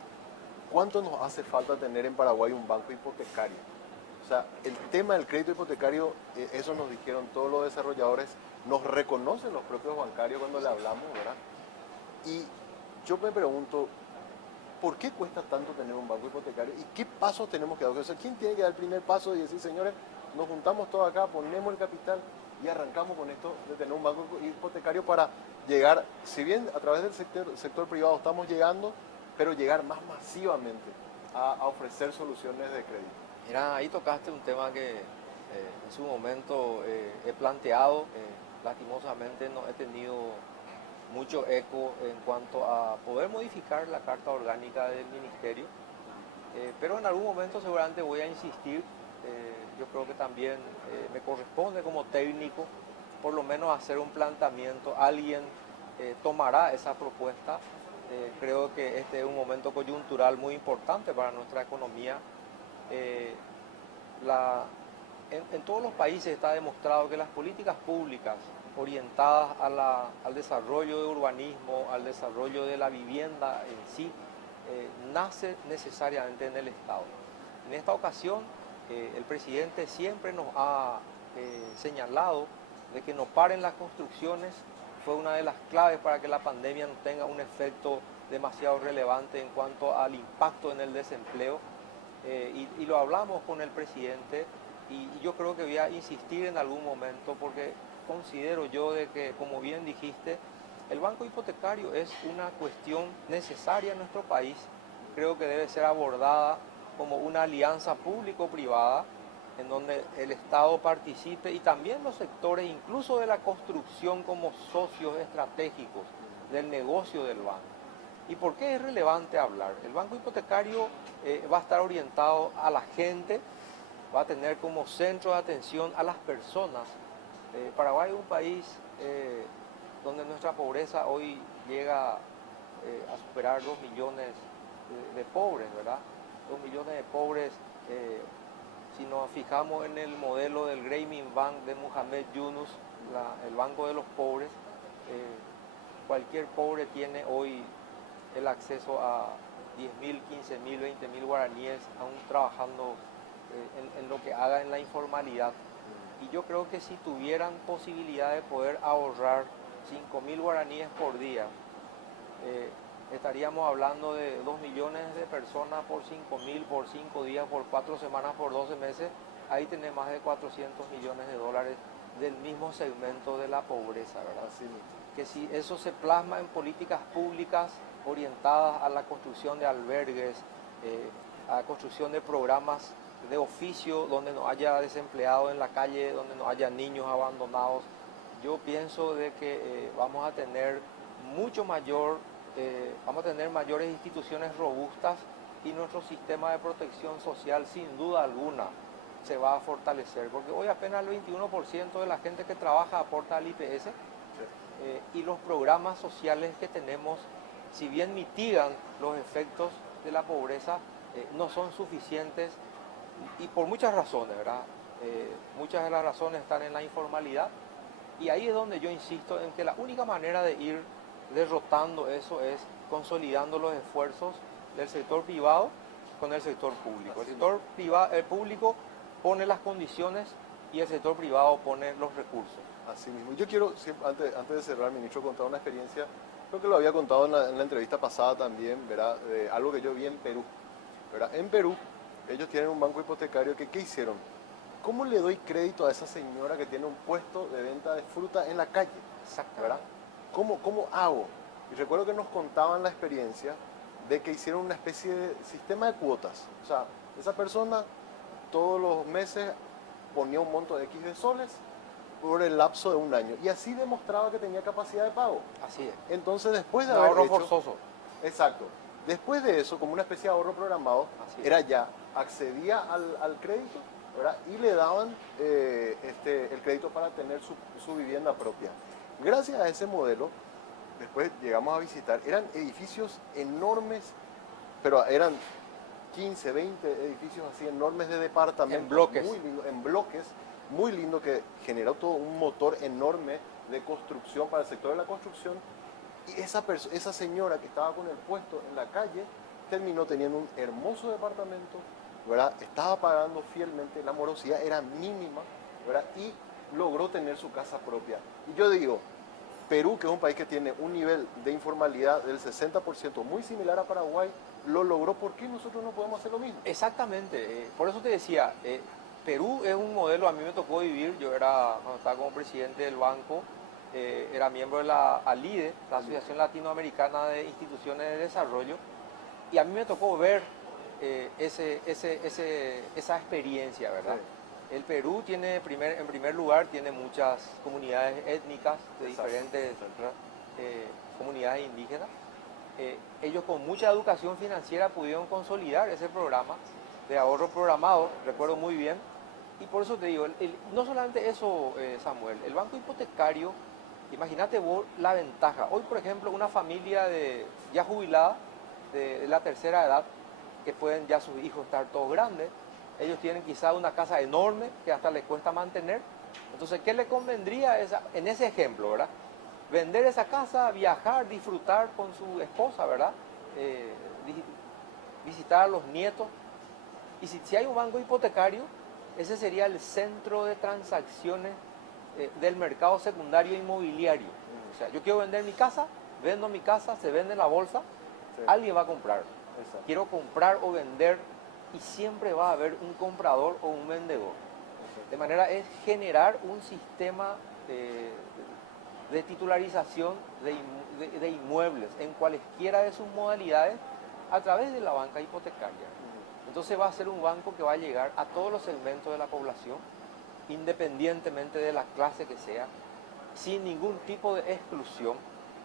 ¿cuánto nos hace falta tener en Paraguay un banco hipotecario? O sea, el tema del crédito hipotecario, eso nos dijeron todos los desarrolladores, nos reconocen los propios bancarios cuando le hablamos, ¿verdad? Y yo me pregunto, ¿por qué cuesta tanto tener un banco hipotecario? ¿Y qué pasos tenemos que dar? O sea, ¿quién tiene que dar el primer paso y decir, señores, nos juntamos todos acá, ponemos el capital y arrancamos con esto de tener un banco hipotecario para llegar, si bien a través del sector privado estamos llegando, pero llegar más masivamente a ofrecer soluciones de crédito? Mira, ahí tocaste un tema que en su momento he planteado, lastimosamente no he tenido mucho eco en cuanto a poder modificar la carta orgánica del ministerio, pero en algún momento seguramente voy a insistir. Yo creo que también me corresponde como técnico por lo menos hacer un planteamiento. Alguien tomará esa propuesta. Creo que este es un momento coyuntural muy importante para nuestra economía. En todos los países está demostrado que las políticas públicas orientadas al desarrollo de urbanismo, al desarrollo de la vivienda en sí, nace necesariamente en el Estado. En esta ocasión, el presidente siempre nos ha señalado de que no paren las construcciones. Fue una de las claves para que la pandemia no tenga un efecto demasiado relevante en cuanto al impacto en el desempleo. Y lo hablamos con el presidente, y yo creo que voy a insistir en algún momento, porque considero yo de que, como bien dijiste, el banco hipotecario es una cuestión necesaria en nuestro país. Creo que debe ser abordada como una alianza público-privada en donde el Estado participe y también los sectores, incluso de la construcción, como socios estratégicos del negocio del banco. ¿Y por qué es relevante hablar? El banco hipotecario va a estar orientado a la gente, va a tener como centro de atención a las personas. Paraguay es un país donde nuestra pobreza hoy llega a superar 2 millones de pobres, ¿verdad? 2 millones de pobres, si nos fijamos en el modelo del Grameen Bank de Mohamed Yunus, el Banco de los Pobres, cualquier pobre tiene hoy el acceso a 10.000, 15.000, 20.000 guaraníes, aún trabajando en lo que haga en la informalidad. Y yo creo que si tuvieran posibilidad de poder ahorrar 5.000 guaraníes por día, estaríamos hablando de 2 millones de personas por 5.000, por 5 días, por 4 semanas, por 12 meses. Ahí tenés más de 400 millones de dólares del mismo segmento de la pobreza, ¿verdad? Así mismo. Que si eso se plasma en políticas públicas orientadas a la construcción de albergues, a la construcción de programas de oficio donde no haya desempleados en la calle, donde no haya niños abandonados, yo pienso de que vamos a tener mayores instituciones robustas y nuestro sistema de protección social sin duda alguna se va a fortalecer, porque hoy apenas el 21% de la gente que trabaja aporta al IPS, y los programas sociales que tenemos, si bien mitigan los efectos de la pobreza, no son suficientes y por muchas razones, ¿verdad? Muchas de las razones están en la informalidad y ahí es donde yo insisto en que la única manera de ir derrotando eso es consolidando los esfuerzos del sector privado con el sector público. El sector privado, el público pone las condiciones y el sector privado pone los recursos. Así mismo. Yo quiero, antes de cerrar, ministro, contar una experiencia, creo que lo había contado en la entrevista pasada también, ¿verdad? De algo que yo vi en Perú, ¿verdad? En Perú, ellos tienen un banco hipotecario que, ¿qué hicieron? ¿Cómo le doy crédito a esa señora que tiene un puesto de venta de fruta en la calle? Exacto. ¿Verdad? ¿Cómo hago? Y recuerdo que nos contaban la experiencia de que hicieron una especie de sistema de cuotas. O sea, esa persona todos los meses ponía un monto de X de soles por el lapso de un año. Y así demostraba que tenía capacidad de pago. Así es. Entonces, después de Un haber ahorro hecho... forzoso. Exacto. Después de eso, como una especie de ahorro programado, era ya, accedía al crédito, ¿verdad? Y le daban el crédito para tener su vivienda propia. Gracias a ese modelo, después llegamos a visitar, eran edificios enormes, pero eran 15, 20 edificios así enormes de departamentos. En bloques. Muy lindo, en bloques, muy lindo, que generó todo un motor enorme de construcción para el sector de la construcción. Y esa señora que estaba con el puesto en la calle terminó teniendo un hermoso departamento, ¿verdad? Estaba pagando fielmente, la morosidad era mínima, ¿verdad? Y logró tener su casa propia. Y yo digo, Perú, que es un país que tiene un nivel de informalidad del 60%, muy similar a Paraguay, lo logró. ¿Por qué nosotros no podemos hacer lo mismo? Exactamente, por eso te decía, Perú es un modelo, a mí me tocó vivir, cuando estaba como presidente del banco, era miembro de la ALIDE, la Asociación Latinoamericana de Instituciones de Desarrollo, y a mí me tocó ver esa experiencia, ¿verdad? Sí. El Perú tiene, en primer lugar, tiene muchas comunidades étnicas de diferentes comunidades indígenas. Ellos con mucha educación financiera pudieron consolidar ese programa de ahorro programado, recuerdo muy bien, y por eso te digo, no solamente eso, Samuel, el banco hipotecario, imagínate vos la ventaja. Hoy, por ejemplo, una familia ya jubilada, de la tercera edad, que pueden ya sus hijos estar todos grandes, ellos tienen quizá una casa enorme que hasta les cuesta mantener. Entonces, ¿qué le convendría en ese ejemplo, verdad? Vender esa casa, viajar, disfrutar con su esposa, ¿verdad? Visitar a los nietos. Y si hay un banco hipotecario, ese sería el centro de transacciones del mercado secundario inmobiliario. O sea, yo quiero vender mi casa, vendo mi casa, se vende en la bolsa, sí. Alguien va a comprar. Exacto. Quiero comprar o vender y siempre va a haber un comprador o un vendedor. Exacto. De manera es generar un sistema de titularización de inmuebles en cualesquiera de sus modalidades a través de la banca hipotecaria. Entonces va a ser un banco que va a llegar a todos los segmentos de la población, independientemente de la clase que sea, sin ningún tipo de exclusión.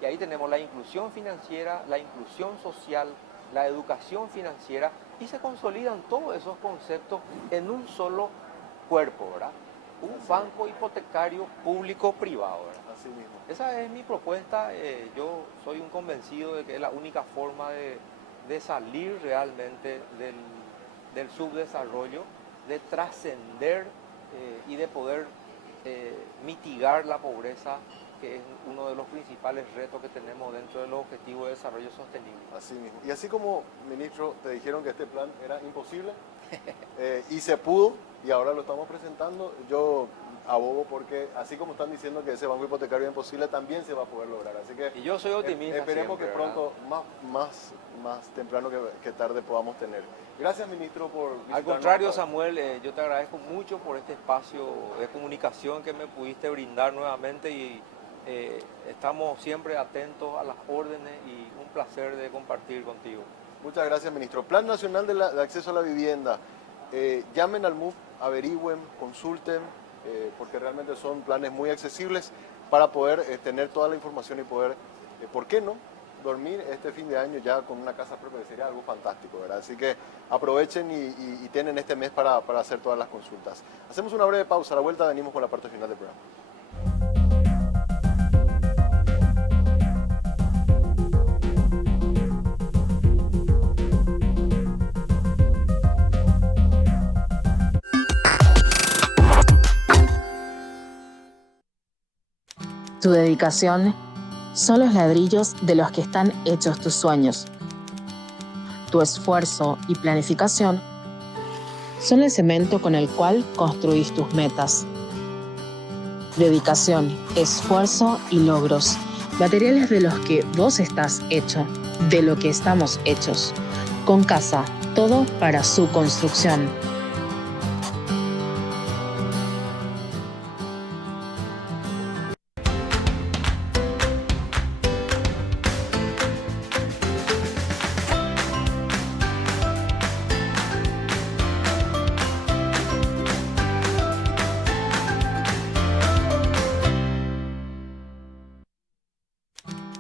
Y ahí tenemos la inclusión financiera, la inclusión social, la educación financiera, y se consolidan todos esos conceptos en un solo cuerpo, ¿verdad? un banco hipotecario público-privado, ¿verdad? Así mismo. Esa es mi propuesta. Yo soy un convencido de que es la única forma de salir realmente del subdesarrollo, de trascender y de poder mitigar la pobreza, que es uno de los principales retos que tenemos dentro de los objetivos de desarrollo sostenible. Así mismo. Y así como, ministro, te dijeron que este plan era imposible y se pudo, y ahora lo estamos presentando, yo abogo porque así como están diciendo que ese banco hipotecario es imposible, también se va a poder lograr. Así que Y yo soy optimista. esperemos siempre, que pronto, más temprano que tarde, podamos tener. Gracias, ministro, por visitarnos. Al contrario, Samuel, yo te agradezco mucho por este espacio de comunicación que me pudiste brindar nuevamente y estamos siempre atentos a las órdenes y un placer de compartir contigo. Muchas gracias, ministro. Plan Nacional de Acceso a la Vivienda. Llamen al MUP, averigüen, consulten, porque realmente son planes muy accesibles para poder tener toda la información y poder, ¿por qué no?, dormir este fin de año ya con una casa propia, que sería algo fantástico, ¿verdad? Así que aprovechen y tienen este mes para hacer todas las consultas. Hacemos una breve pausa, a la vuelta venimos con la parte final del programa. Tu dedicación son los ladrillos de los que están hechos tus sueños. Tu esfuerzo y planificación son el cemento con el cual construís tus metas. Dedicación, esfuerzo y logros, materiales de los que vos estás hecho, de lo que estamos hechos. Con Casa, todo para su construcción.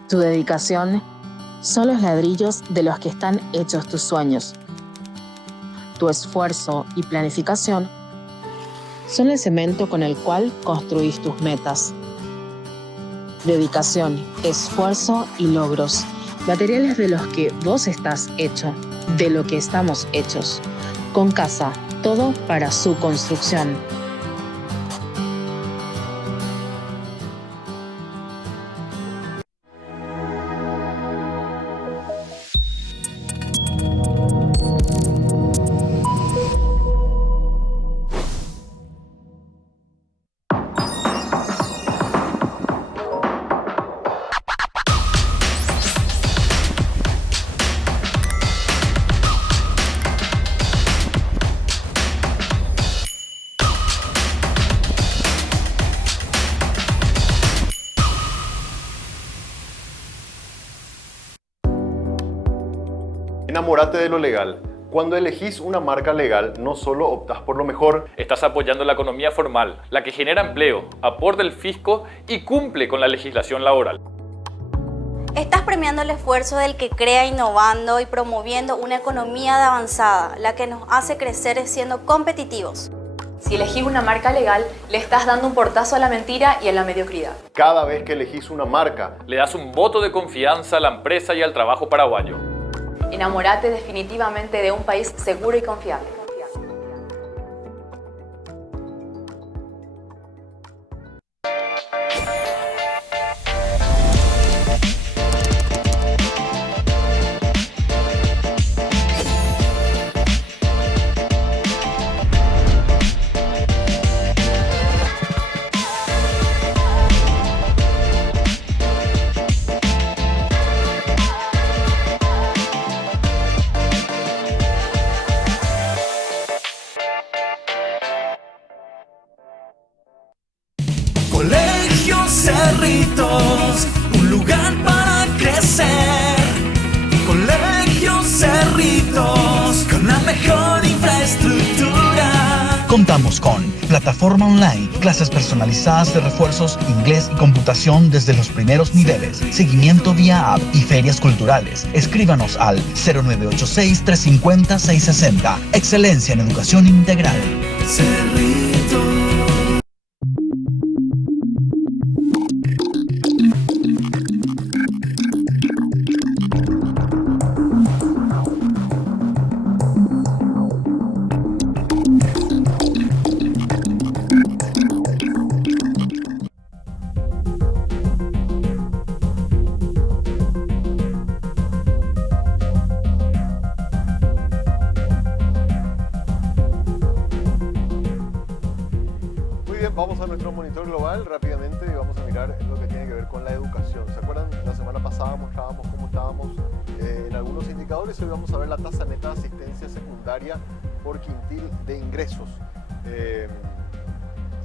Tu dedicación son los ladrillos de los que están hechos tus sueños. Tu esfuerzo y planificación son el cemento con el cual construís tus metas. Dedicación, esfuerzo y logros, materiales de los que vos estás hecho, de lo que estamos hechos. Con Casa, todo para su construcción. Enamórate de lo legal. Cuando elegís una marca legal, no solo optás por lo mejor, Estás apoyando la economía formal, la que genera empleo, aporta el fisco y cumple con la legislación laboral. Estás premiando el esfuerzo del que crea innovando y promoviendo una economía de avanzada, la que nos hace crecer siendo competitivos. Si elegís una marca legal, le estás dando un portazo a la mentira y a la mediocridad. cada vez que elegís una marca. Le das un voto de confianza a la empresa y al trabajo paraguayo. Enamórate definitivamente de un país seguro y confiable. Colegio Cerritos, un lugar para crecer. Colegio Cerritos, con la mejor infraestructura. Contamos con plataforma online, clases personalizadas de refuerzos, inglés y computación desde los primeros niveles, seguimiento vía app y ferias culturales. Escríbanos al 0986-350-660. Excelencia en educación integral. Cerritos. indicadores y hoy vamos a ver la tasa neta de asistencia secundaria por quintil de ingresos.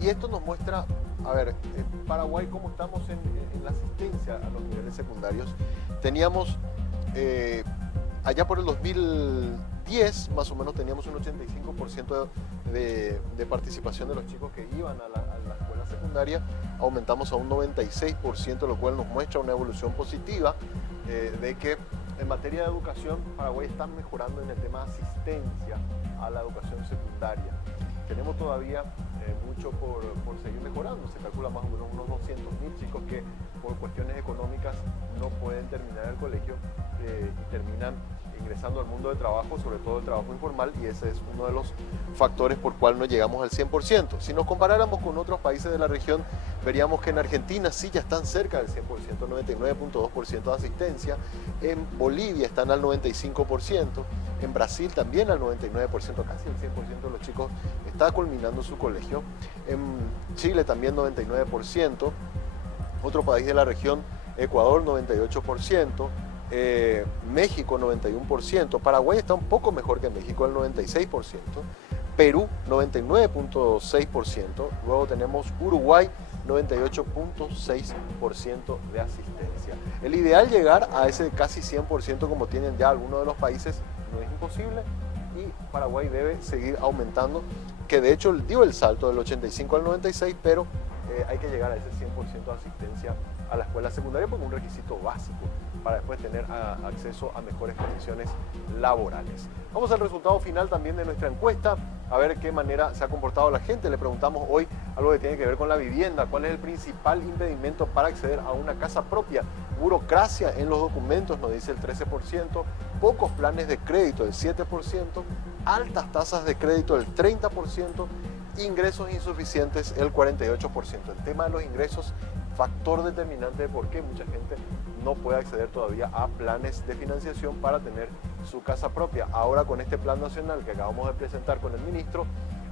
Y esto nos muestra, a ver, en Paraguay cómo estamos en la asistencia a los niveles secundarios. Teníamos, allá por el 2010, más o menos teníamos un 85% de participación de los chicos que iban a la escuela secundaria. Aumentamos a un 96%, lo cual nos muestra una evolución positiva de que en materia de educación Paraguay está mejorando en el tema de asistencia a la educación secundaria. Tenemos todavía mucho por seguir mejorando. Se calcula más o menos unos 200.000 chicos que por cuestiones económicas no pueden terminar el colegio y terminan ingresando al mundo del trabajo, sobre todo el trabajo informal, y ese es uno de los factores por cual no llegamos al 100%. Si nos comparáramos con otros países de la región, veríamos que en Argentina sí ya están cerca del 100%, 99.2% de asistencia, en Bolivia están al 95%, en Brasil también al 99%, casi el 100% de los chicos está culminando su colegio, en Chile también 99%, otro país de la región, Ecuador 98%, México 91%, Paraguay está un poco mejor que México, el 96%, Perú 99.6%, luego tenemos Uruguay 98.6% de asistencia. El ideal llegar a ese casi 100% como tienen ya algunos de los países no es imposible y Paraguay debe seguir aumentando, que de hecho dio el salto del 85 al 96, pero hay que llegar a ese 100% de asistencia a la escuela secundaria porque es un requisito básico para después tener acceso a mejores condiciones laborales. Vamos al resultado final también de nuestra encuesta, a ver qué manera se ha comportado la gente. Le preguntamos hoy algo que tiene que ver con la vivienda, cuál es el principal impedimento para acceder a una casa propia. Burocracia en los documentos, nos dice el 13%, pocos planes de crédito, el 7%, altas tasas de crédito, el 30%, ingresos insuficientes, el 48%. El tema de los ingresos, factor determinante de por qué mucha gente no puede acceder todavía a planes de financiación para tener su casa propia. Ahora con este plan nacional que acabamos de presentar con el ministro,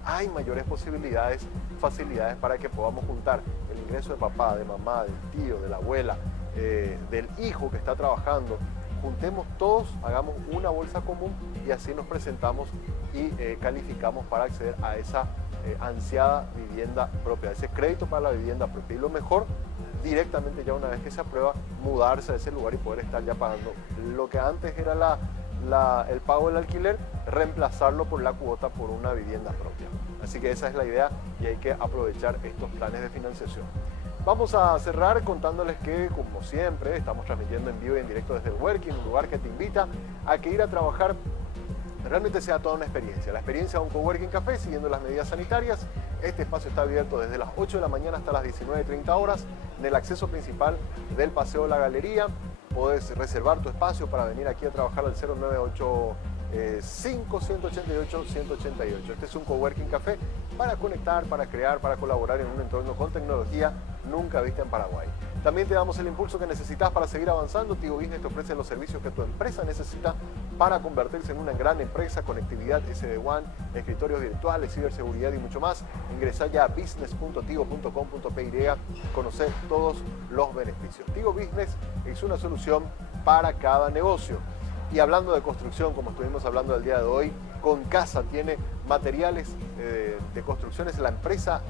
hay mayores posibilidades, facilidades para que podamos juntar el ingreso de papá, de mamá, del tío, de la abuela, del hijo que está trabajando. Juntemos todos, hagamos una bolsa común y así nos presentamos y calificamos para acceder a esa ansiada vivienda propia, ese crédito para la vivienda propia. Y lo mejor, directamente ya una vez que se aprueba, mudarse a ese lugar y poder estar ya pagando lo que antes era el pago del alquiler, reemplazarlo por la cuota por una vivienda propia. Así que esa es la idea y hay que aprovechar estos planes de financiación. Vamos a cerrar contándoles que, como siempre, estamos transmitiendo en vivo y en directo desde el Working, un lugar que te invita a que ir a trabajar realmente sea toda una experiencia. La experiencia de un coworking café siguiendo las medidas sanitarias. Este espacio está abierto desde las 8 de la mañana hasta las 19:30 horas en el acceso principal del Paseo La Galería. Podés reservar tu espacio para venir aquí a trabajar al 098-188-188. Este es un coworking café para conectar, para crear, para colaborar en un entorno con tecnología nunca vista en Paraguay. También te damos el impulso que necesitas para seguir avanzando. Tigo Business te ofrece los servicios que tu empresa necesita para convertirse en una gran empresa, conectividad SD-WAN, escritorios virtuales, ciberseguridad y mucho más. Ingresá ya a business.tigo.com.py, conocer todos los beneficios. Tigo Business es una solución para cada negocio. Y hablando de construcción, como estuvimos hablando el día de hoy, Concasa tiene materiales de construcción, es la empresa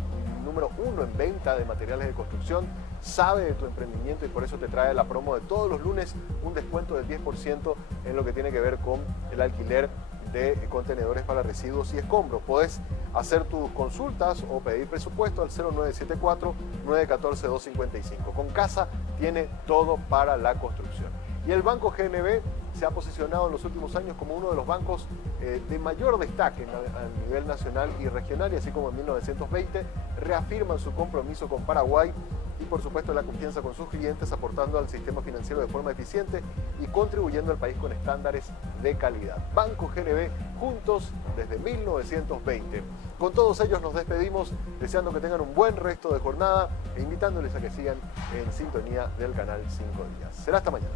número 1 en venta de materiales de construcción, sabe de tu emprendimiento y por eso te trae la promo de todos los lunes, un descuento del 10% en lo que tiene que ver con el alquiler de contenedores para residuos y escombros. Podés hacer tus consultas o pedir presupuesto al 0974-914-255. Concasa tiene todo para la construcción. Y el Banco GNB se ha posicionado en los últimos años como uno de los bancos de mayor destaque a nivel nacional y regional, y así como en 1920 reafirman su compromiso con Paraguay y por supuesto la confianza con sus clientes, aportando al sistema financiero de forma eficiente y contribuyendo al país con estándares de calidad. Banco GNB, juntos desde 1920. Con todos ellos nos despedimos, deseando que tengan un buen resto de jornada e invitándoles a que sigan en sintonía del canal 5 Días. Será hasta mañana.